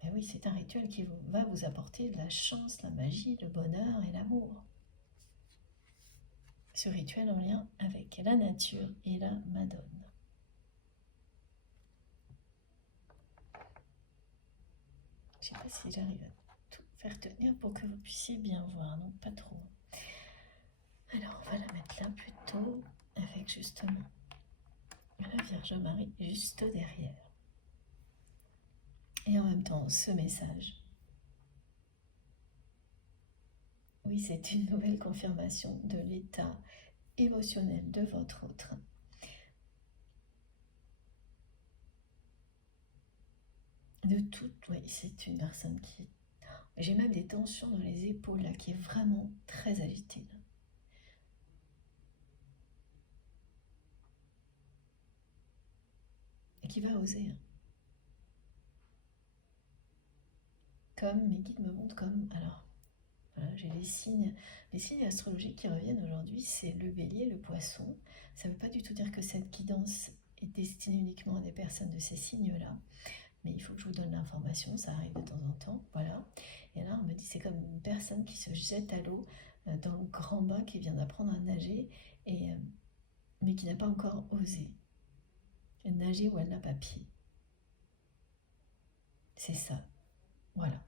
Et oui, c'est un rituel qui va vous apporter de la chance, la magie, le bonheur et l'amour. Ce rituel en lien avec la nature et la Madone. Je ne sais pas si j'arrive à tout faire tenir pour que vous puissiez bien voir, non pas trop. Alors on va la mettre là plutôt, avec justement la Vierge Marie juste derrière. Et en même temps, ce message. Oui, c'est une nouvelle confirmation de l'état émotionnel de votre autre. De tout, oui, c'est une personne qui... J'ai même des tensions dans les épaules là, qui est vraiment très agitée. Là. Et qui va oser. Comme mes guides me montrent comme... Alors, voilà, j'ai les signes astrologiques qui reviennent aujourd'hui, c'est le bélier, le poisson. Ça ne veut pas du tout dire que cette guidance est destinée uniquement à des personnes de ces signes-là. Mais il faut que je vous donne l'information, ça arrive de temps en temps, voilà. Et là, on me dit c'est comme une personne qui se jette à l'eau dans le grand bain, qui vient d'apprendre à nager, mais qui n'a pas encore osé. nager où elle n'a pas pied. C'est ça, voilà.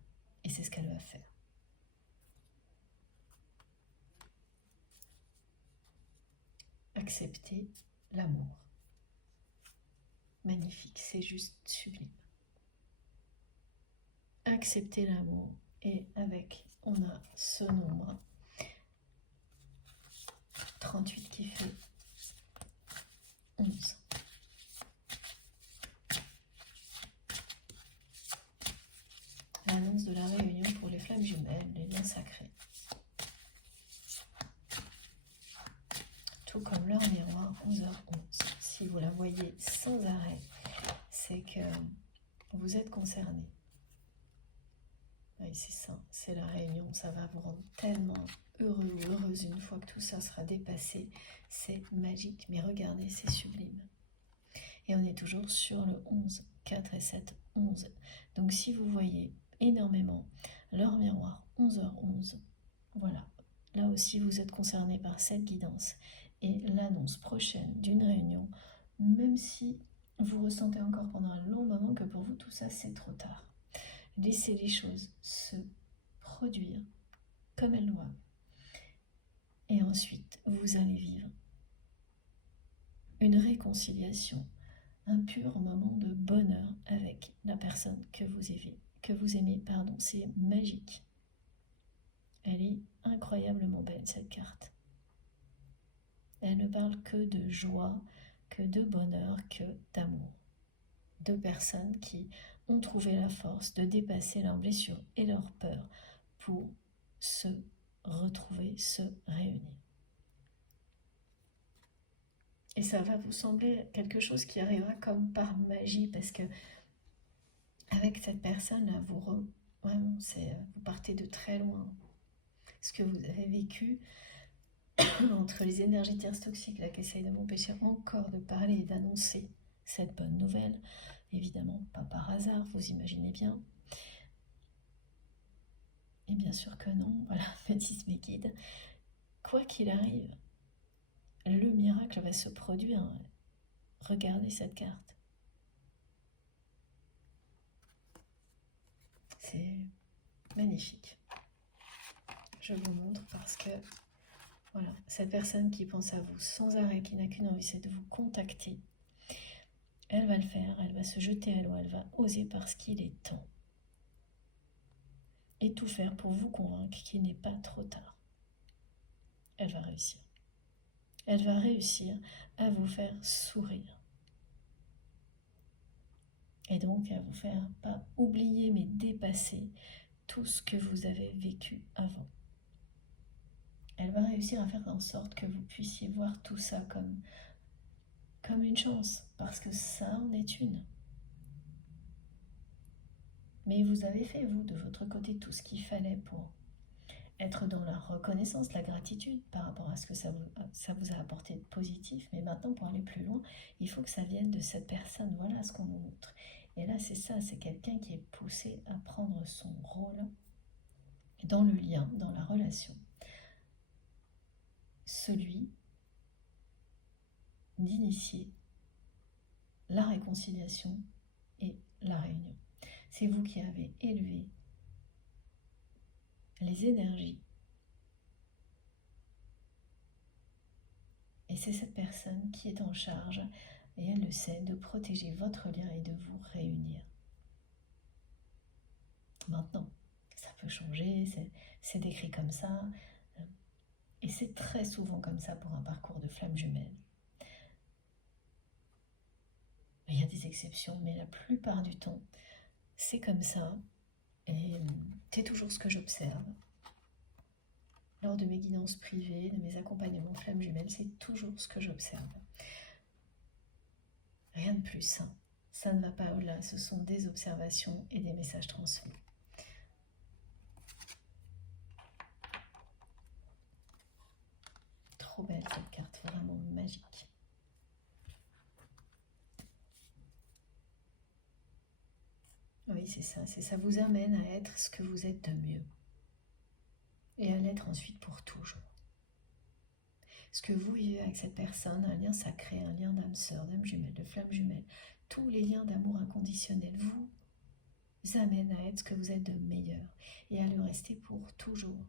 Et c'est ce qu'elle va faire. Accepter l'amour. Magnifique, c'est juste sublime. Accepter l'amour. Et avec, on a ce nombre 38 qui fait 11. L'annonce de la réunion pour les flammes jumelles, les liens sacrés. Tout comme l'heure miroir, 11h11. Si vous la voyez sans arrêt, c'est que vous êtes concerné. Oui, c'est ça, c'est la réunion. Ça va vous rendre tellement heureux ou heureuse une fois que tout ça sera dépassé. C'est magique, mais regardez, c'est sublime. Et on est toujours sur le 11, 4 et 7, 11. Donc si vous voyez énormément l'heure miroir, 11h11, voilà. Là aussi, vous êtes concerné par cette guidance et l'annonce prochaine d'une réunion, même si vous ressentez encore pendant un long moment que pour vous, tout ça, c'est trop tard. Laissez les choses se produire comme elles doivent. Et ensuite, vous allez vivre une réconciliation, un pur moment de bonheur avec la personne que vous aimez. C'est magique. Elle est incroyablement belle, cette carte. Elle ne parle que de joie, que de bonheur, que d'amour. Deux personnes qui ont trouvé la force de dépasser leurs blessures et leurs peurs pour se retrouver, se réunir. Et ça va vous sembler quelque chose qui arrivera comme par magie, parce que avec cette personne-là, vous partez de très loin. Ce que vous avez vécu entre les énergies tierces toxiques là, qui essayent de m'empêcher encore de parler et d'annoncer cette bonne nouvelle, évidemment pas par hasard, vous imaginez bien. Et bien sûr que non, voilà, me disent mes guides. Quoi qu'il arrive, le miracle va se produire. Regardez cette carte. C'est magnifique. Je vous montre parce que, voilà, cette personne qui pense à vous sans arrêt, qui n'a qu'une envie, c'est de vous contacter. Elle va le faire, elle va se jeter à l'eau, elle va oser parce qu'il est temps. Et tout faire pour vous convaincre qu'il n'est pas trop tard. Elle va réussir. Elle va réussir à vous faire sourire. Et donc à vous faire pas oublier mais dépasser tout ce que vous avez vécu avant. Elle va réussir à faire en sorte que vous puissiez voir tout ça comme une chance, parce que ça en est une. Mais vous avez fait, vous, de votre côté, tout ce qu'il fallait pour être dans la reconnaissance, la gratitude par rapport à ce que ça vous a apporté de positif. Mais maintenant, pour aller plus loin, il faut que ça vienne de cette personne. Voilà ce qu'on nous montre. Et là, c'est ça, c'est quelqu'un qui est poussé à prendre son rôle dans le lien, dans la relation. Celui d'initier la réconciliation et la réunion. C'est vous qui avez élevé les énergies. Et c'est cette personne qui est en charge, et elle le sait, de protéger votre lien et de vous réunir. Maintenant, ça peut changer, c'est décrit comme ça, et c'est très souvent comme ça pour un parcours de flamme jumelle. Il y a des exceptions, mais la plupart du temps, c'est comme ça, et c'est toujours ce que j'observe. Lors de mes guidances privées, de mes accompagnements flammes jumelles, c'est toujours ce que j'observe. Rien de plus, hein. Ça ne va pas au-delà, ce sont des observations et des messages transmis. Trop belle cette carte, vraiment magique. Oui, c'est ça vous amène à être ce que vous êtes de mieux. Et à l'être ensuite pour toujours. ce que vous vivez avec cette personne, un lien sacré, un lien d'âme sœur, d'âme jumelle, de flamme jumelle, tous les liens d'amour inconditionnel vous amènent à être ce que vous êtes de meilleur et à le rester pour toujours.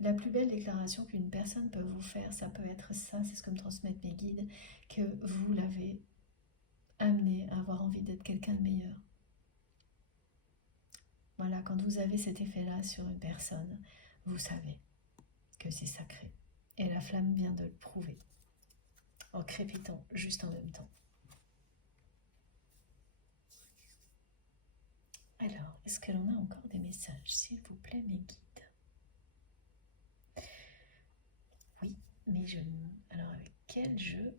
La plus belle déclaration qu'une personne peut vous faire, ça peut être ça, c'est ce que me transmettent mes guides, que vous l'avez amené à avoir envie d'être quelqu'un de meilleur. Voilà, quand vous avez cet effet-là sur une personne, vous savez que c'est sacré. Et la flamme vient de le prouver, en crépitant juste en même temps. Alors, est-ce que l'on a encore des messages, s'il vous plaît, mes guides? Oui, mais je... Alors, avec quel jeu?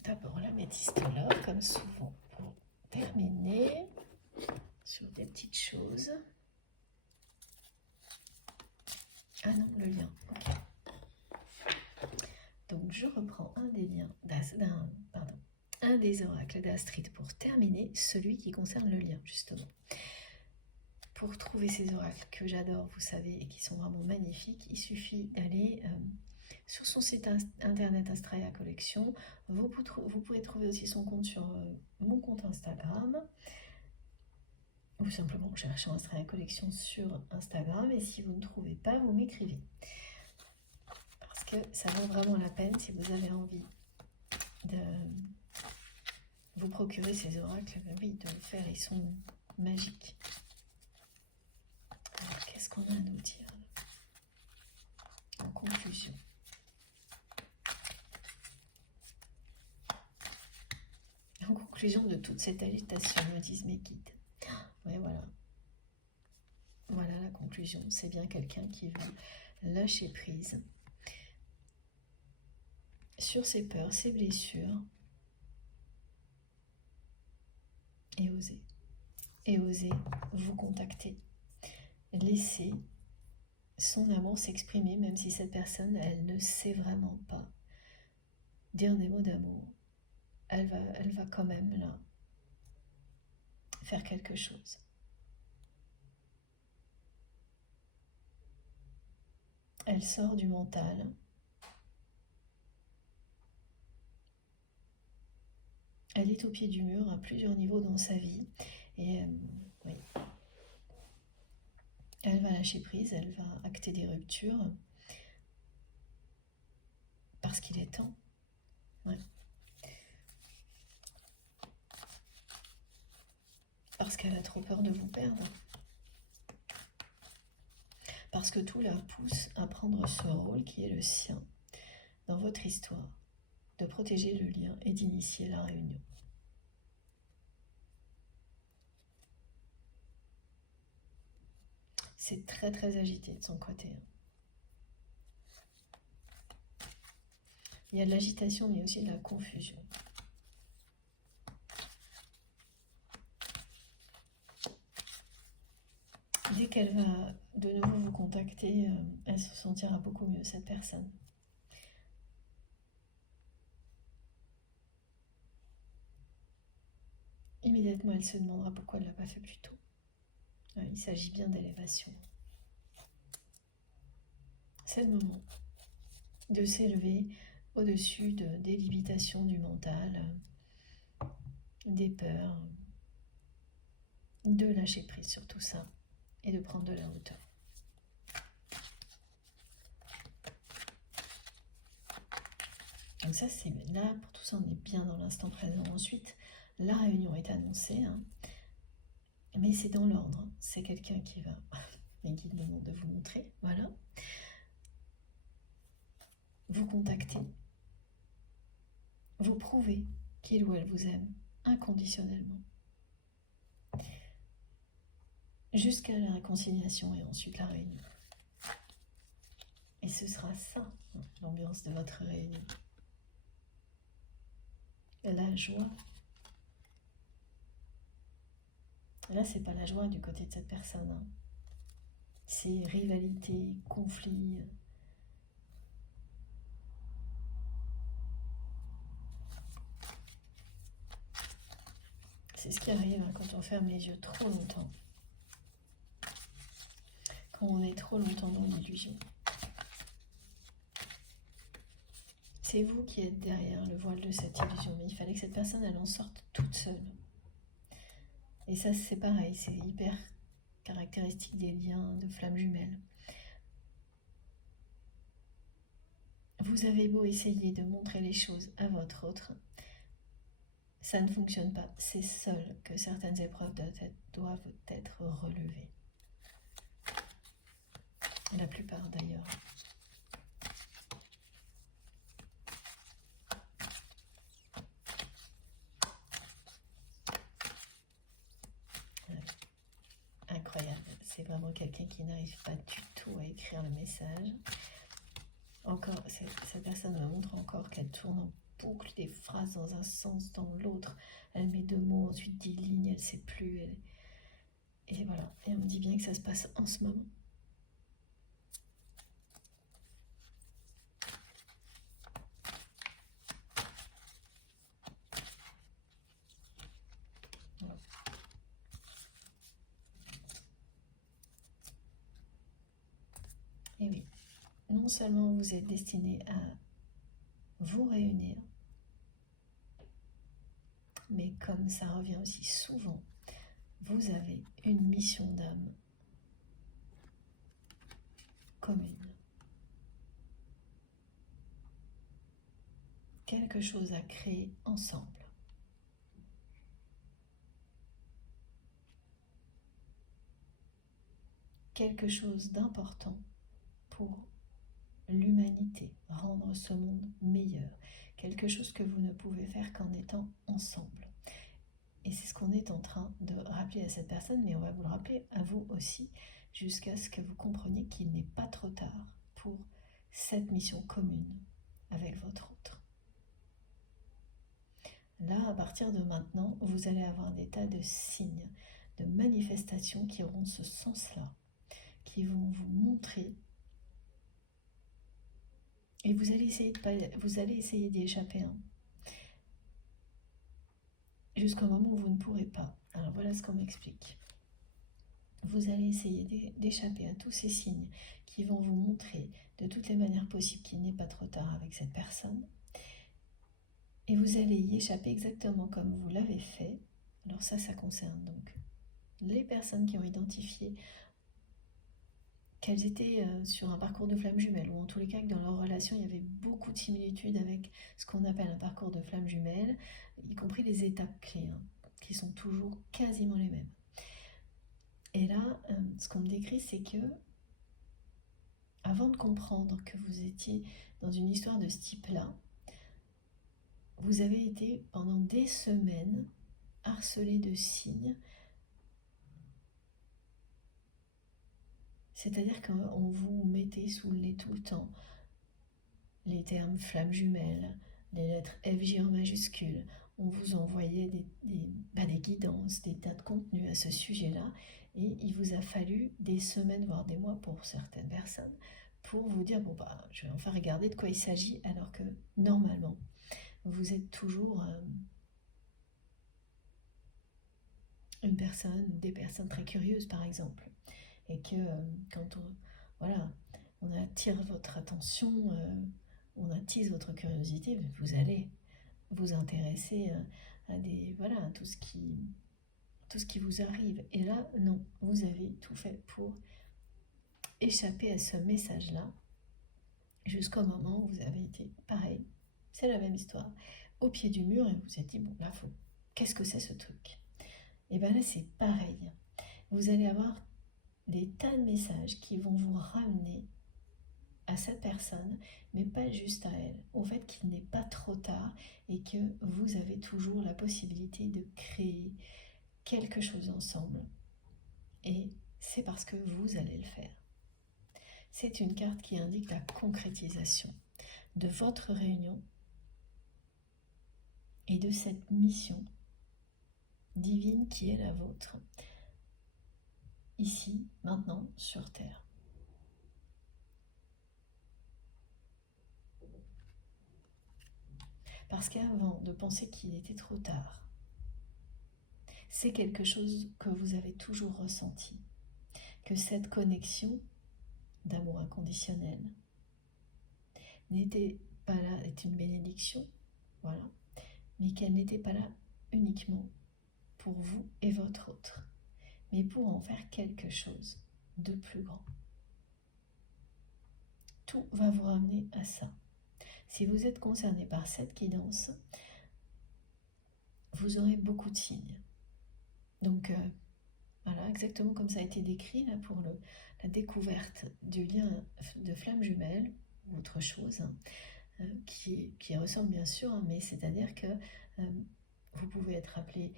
D'abord, la métiste l'or, comme souvent, pour terminer sur des petites choses. Ah non, le lien, ok. Donc, je reprends un des liens, un des oracles d'Astrid pour terminer, celui qui concerne le lien, justement. Pour trouver ces oracles que j'adore, vous savez, et qui sont vraiment magnifiques, il suffit d'aller sur son site internet Astraya Collection. Vous pouvez trouver aussi son compte sur mon compte Instagram, ou simplement chercher Astraya Collection sur Instagram. Et si vous ne trouvez pas, vous m'écrivez. Parce que ça vaut vraiment la peine si vous avez envie de vous procurer ces oracles, oui, de le faire, ils sont magiques. Alors, qu'est-ce qu'on a à nous dire en conclusion? En conclusion de toute cette agitation, me disent mes guides. Oui, voilà. Voilà la conclusion. C'est bien quelqu'un qui veut lâcher prise sur ses peurs, ses blessures, et oser. Et oser vous contacter. Laisser son amour s'exprimer, même si cette personne, elle ne sait vraiment pas dire des mots d'amour. Elle va quand même là faire quelque chose. Elle sort du mental. Elle est au pied du mur à plusieurs niveaux dans sa vie. Et oui. Elle va lâcher prise, elle va acter des ruptures. Parce qu'il est temps. Ouais. Parce qu'elle a trop peur de vous perdre. Parce que tout la pousse à prendre ce rôle qui est le sien dans votre histoire, de protéger le lien et d'initier la réunion. C'est très très agité de son côté. Il y a de l'agitation mais aussi de la confusion. Dès qu'elle va de nouveau vous contacter, elle se sentira beaucoup mieux, cette personne. Immédiatement, elle se demandera pourquoi elle ne l'a pas fait plus tôt. Il s'agit bien d'élévation. C'est le moment de s'élever au-dessus des limitations du mental, des peurs, de lâcher prise sur tout ça et de prendre de la hauteur. Donc ça, c'est là, pour tout ça, on est bien dans l'instant présent. Ensuite, la réunion est annoncée, hein, mais c'est dans l'ordre. C'est quelqu'un qui va, mes guides me demandent de vous montrer, voilà. Vous contacter, vous prouver qu'il ou elle vous aime inconditionnellement. Jusqu'à la réconciliation et ensuite la réunion. Et ce sera ça, l'ambiance de votre réunion. La joie. Là, c'est pas la joie du côté de cette personne. Hein. C'est rivalité, conflit. C'est ce qui arrive hein, quand on ferme les yeux trop longtemps. Quand on est trop longtemps dans l'illusion. C'est vous qui êtes derrière le voile de cette illusion, mais il fallait que cette personne, elle en sorte toute seule. Et ça, c'est pareil, c'est hyper caractéristique des liens de flammes jumelles. Vous avez beau essayer de montrer les choses à votre autre, ça ne fonctionne pas. C'est seul que certaines épreuves doivent être relevées. La plupart d'ailleurs. Incroyable. C'est vraiment quelqu'un qui n'arrive pas du tout à écrire le message. Encore, cette personne me montre encore qu'elle tourne en boucle des phrases dans un sens, dans l'autre. Elle met 2 mots, ensuite 10 lignes, elle ne sait plus. Et voilà. Et on me dit bien que ça se passe en ce moment. Voilà. Et oui, non seulement vous êtes destiné à vous réunir, mais comme ça revient aussi souvent, vous avez une mission d'âme commune. Quelque chose à créer ensemble. Quelque chose d'important pour l'humanité, rendre ce monde meilleur. Quelque chose que vous ne pouvez faire qu'en étant ensemble. Et c'est ce qu'on est en train de rappeler à cette personne, mais on va vous le rappeler à vous aussi, jusqu'à ce que vous compreniez qu'il n'est pas trop tard pour cette mission commune avec votre autre. Là, à partir de maintenant, vous allez avoir des tas de signes, de manifestations qui auront ce sens-là, qui vont vous montrer. Et vous allez essayer d'y échapper, hein, jusqu'au moment où vous ne pourrez pas. Alors voilà ce qu'on m'explique. Vous allez essayer d'échapper à tous ces signes qui vont vous montrer de toutes les manières possibles qu'il n'est pas trop tard avec cette personne. Et vous allez y échapper exactement comme vous l'avez fait. Alors ça concerne donc les personnes qui ont identifié qu'elles étaient sur un parcours de flamme jumelle, ou en tous les cas que dans leur relation il y avait beaucoup de similitudes avec ce qu'on appelle un parcours de flamme jumelle, y compris les étapes clés, hein, qui sont toujours quasiment les mêmes. Et là, ce qu'on me décrit, c'est que avant de comprendre que vous étiez dans une histoire de ce type-là, vous avez été pendant des semaines harcelé de signes. C'est-à-dire qu'on vous mettait sous le nez tout le temps les termes flammes jumelles, les lettres FJ en majuscule. On vous envoyait des guidances, des tas de contenus à ce sujet-là. Et il vous a fallu des semaines, voire des mois pour certaines personnes, pour vous dire, bon bah, je vais enfin regarder de quoi il s'agit, alors que normalement, vous êtes toujours une personne, des personnes très curieuses par exemple. Et que quand on attire votre attention, on attise votre curiosité, vous allez vous intéresser à tout ce qui vous arrive. Et là, non, vous avez tout fait pour échapper à ce message-là, jusqu'au moment où vous avez été pareil, c'est la même histoire, au pied du mur, et vous vous êtes dit, bon là, qu'est-ce que c'est ce truc? Et bien là, c'est pareil. Vous allez avoir des tas de messages qui vont vous ramener à cette personne, mais pas juste à elle, au fait qu'il n'est pas trop tard et que vous avez toujours la possibilité de créer quelque chose ensemble. Et c'est parce que vous allez le faire. C'est une carte qui indique la concrétisation de votre réunion et de cette mission divine qui est la vôtre, ici, maintenant, sur Terre. Parce qu'avant de penser qu'il était trop tard, c'est quelque chose que vous avez toujours ressenti, que cette connexion d'amour inconditionnel n'était pas là, est une bénédiction, voilà, mais qu'elle n'était pas là uniquement pour vous et votre autre, mais pour en faire quelque chose de plus grand. Tout va vous ramener à ça. Si vous êtes concerné par cette guidance, vous aurez beaucoup de signes. Donc, voilà, exactement comme ça a été décrit là pour la découverte du lien de flamme jumelle ou autre chose, qui ressemble bien sûr, mais c'est-à-dire que vous pouvez être appelé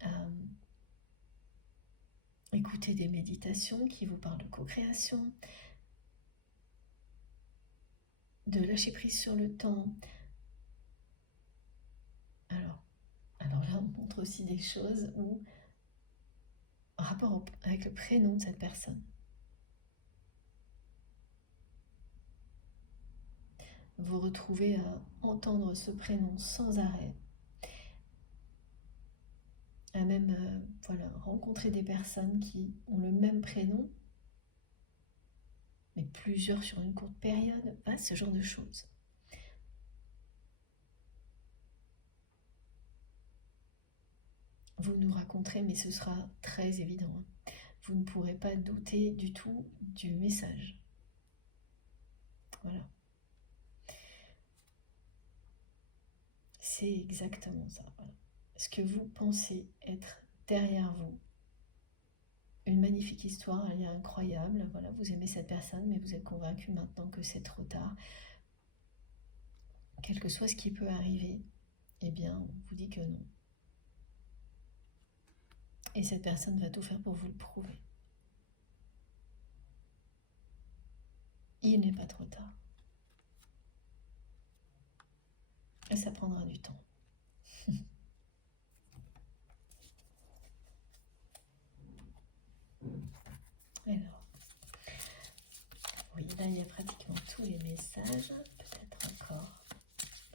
à écouter des méditations qui vous parlent de co-création, de lâcher prise sur le temps. Alors là, on montre aussi des choses où, en rapport avec le prénom de cette personne, vous retrouvez à entendre ce prénom sans arrêt, à même voilà, rencontrer des personnes qui ont le même prénom, mais plusieurs sur une courte période, ce genre de choses. Vous nous raconterez, mais ce sera très évident. Vous ne pourrez pas douter du tout du message. Voilà. C'est exactement ça. Voilà. Ce que vous pensez être derrière vous, une magnifique histoire, un lien incroyable. Voilà, vous aimez cette personne, mais vous êtes convaincu maintenant que c'est trop tard. Quel que soit ce qui peut arriver, eh bien, on vous dit que non. Et cette personne va tout faire pour vous le prouver. Il n'est pas trop tard. Et ça prendra du temps. Alors, oui, là il y a pratiquement tous les messages. Peut-être encore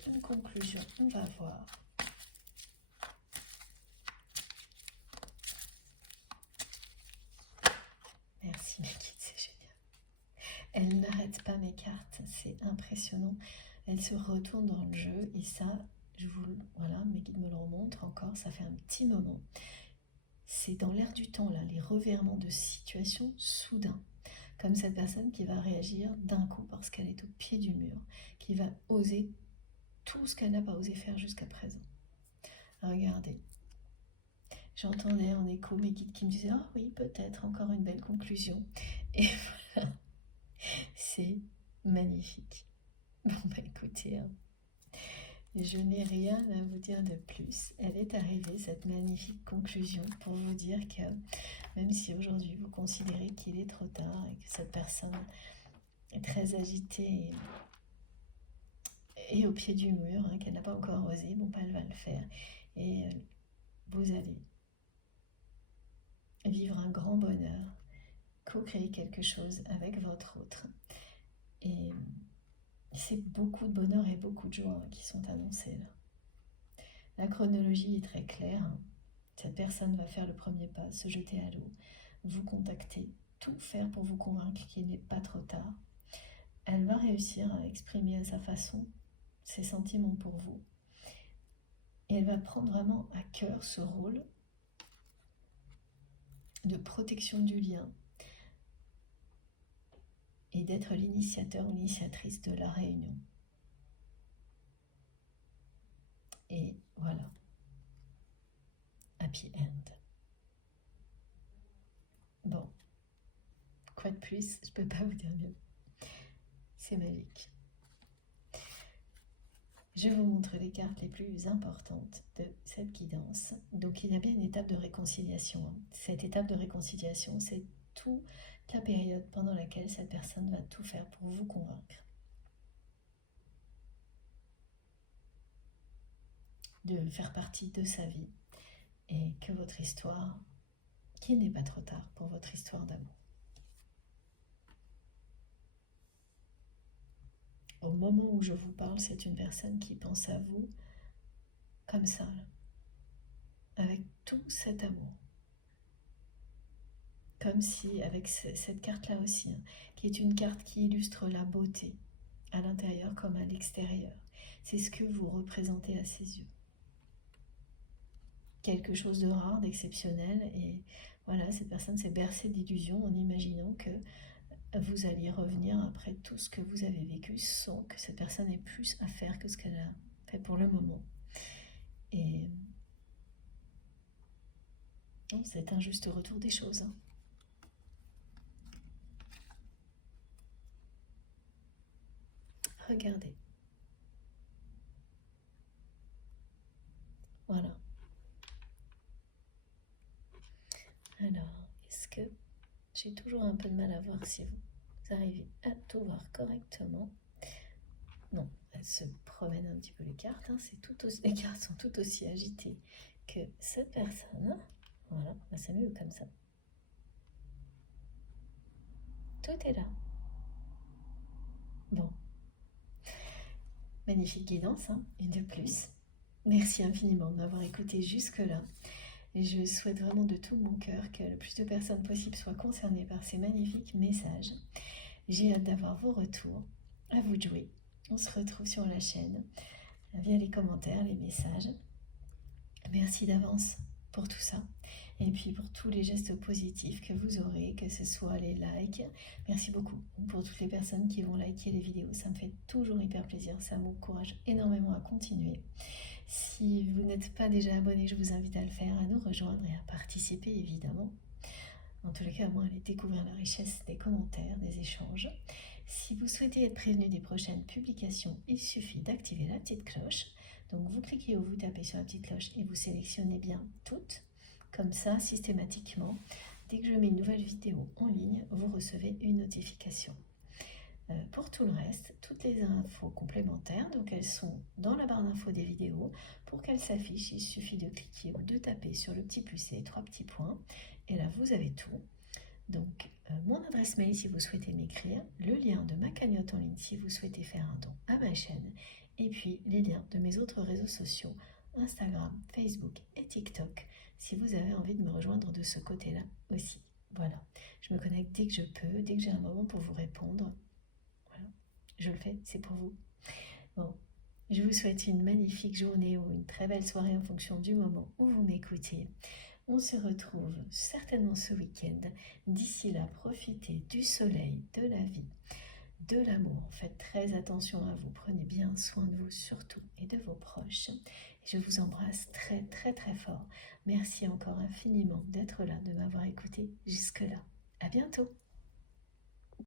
une conclusion, on va voir. Merci mes guides, c'est génial. Elles n'arrêtent pas mes cartes, c'est impressionnant. Elles se retournent dans le jeu et ça, voilà, mes guides me le remontrent encore, ça fait un petit moment. C'est dans l'air du temps, là, les revirements de situation soudains. Comme cette personne qui va réagir d'un coup parce qu'elle est au pied du mur, qui va oser tout ce qu'elle n'a pas osé faire jusqu'à présent. Regardez. J'entendais en écho mes guides qui me disaient « Ah oui, peut-être, encore une belle conclusion. » Et voilà, c'est magnifique. Bon bah écoutez, je n'ai rien à vous dire de plus. Elle est arrivée, cette magnifique conclusion, pour vous dire que même si aujourd'hui vous considérez qu'il est trop tard et que cette personne est très agitée et au pied du mur, qu'elle n'a pas encore osé, bon bah elle va le faire. Et vous allez vivre un grand bonheur, co-créer quelque chose avec votre autre. Et c'est beaucoup de bonheur et beaucoup de joie qui sont annoncés là. La chronologie est très claire. Cette personne va faire le premier pas, se jeter à l'eau, vous contacter, tout faire pour vous convaincre qu'il n'est pas trop tard. Elle va réussir à exprimer à sa façon ses sentiments pour vous. Et elle va prendre vraiment à cœur ce rôle de protection du lien et d'être l'initiateur ou l'initiatrice de la réunion. Et voilà. Happy end. Bon. Quoi de plus? Je peux pas vous dire mieux. C'est magique. Je vous montre les cartes les plus importantes de cette guidance. Donc il y a bien une étape de réconciliation. Cette étape de réconciliation, c'est toute la période pendant laquelle cette personne va tout faire pour vous convaincre de faire partie de sa vie et que votre histoire, qu'il n'est pas trop tard pour votre histoire d'amour. Au moment où je vous parle, c'est une personne qui pense à vous comme ça, avec tout cet amour. Comme si, avec cette carte-là aussi, qui est une carte qui illustre la beauté, à l'intérieur comme à l'extérieur. C'est ce que vous représentez à ses yeux. Quelque chose de rare, d'exceptionnel, et voilà, cette personne s'est bercée d'illusions en imaginant que vous alliez revenir après tout ce que vous avez vécu sans que cette personne ait plus à faire que ce qu'elle a fait pour le moment. Et c'est un juste retour des choses. Regardez. Voilà. Alors, est-ce que j'ai toujours un peu de mal à voir si vous arrivez à tout voir correctement? Non, elles se promènent un petit peu les cartes. Les cartes sont tout aussi agitées que cette personne. Voilà, c'est mieux comme ça. Tout est là. Bon. Magnifique guidance, une de plus. Merci infiniment de m'avoir écouté jusque-là. Et je souhaite vraiment de tout mon cœur que le plus de personnes possible soient concernées par ces magnifiques messages. J'ai hâte d'avoir vos retours. À vous de jouer. On se retrouve sur la chaîne via les commentaires, les messages. Merci d'avance pour tout ça. Et puis pour tous les gestes positifs que vous aurez, que ce soit les likes. Merci beaucoup pour toutes les personnes qui vont liker les vidéos. Ça me fait toujours hyper plaisir. Ça m'encourage énormément à continuer. Si vous n'êtes pas déjà abonné, je vous invite à le faire, à nous rejoindre et à participer évidemment. En tous les cas, moi, aller découvrir la richesse des commentaires, des échanges. Si vous souhaitez être prévenu des prochaines publications, il suffit d'activer la petite cloche. Donc vous cliquez ou vous tapez sur la petite cloche et vous sélectionnez bien toutes. Comme ça, systématiquement, dès que je mets une nouvelle vidéo en ligne, vous recevez une notification. Pour tout le reste, toutes les infos complémentaires, donc elles sont dans la barre d'infos des vidéos. Pour qu'elles s'affichent, il suffit de cliquer ou de taper sur le petit plus et les 3 petits points. Et là, vous avez tout. Donc, mon adresse mail si vous souhaitez m'écrire, le lien de ma cagnotte en ligne si vous souhaitez faire un don à ma chaîne, et puis les liens de mes autres réseaux sociaux, Instagram, Facebook et TikTok, si vous avez envie de me rejoindre de ce côté-là aussi. Voilà, je me connecte dès que je peux, dès que j'ai un moment pour vous répondre. Voilà, je le fais, c'est pour vous. Bon, je vous souhaite une magnifique journée ou une très belle soirée en fonction du moment où vous m'écoutez. On se retrouve certainement ce week-end. D'ici là, profitez du soleil, de la vie, de l'amour. Faites très attention à vous. Prenez bien soin de vous surtout et de vos proches. Et je vous embrasse très très très fort. Merci encore infiniment d'être là, de m'avoir écouté jusque-là. À bientôt.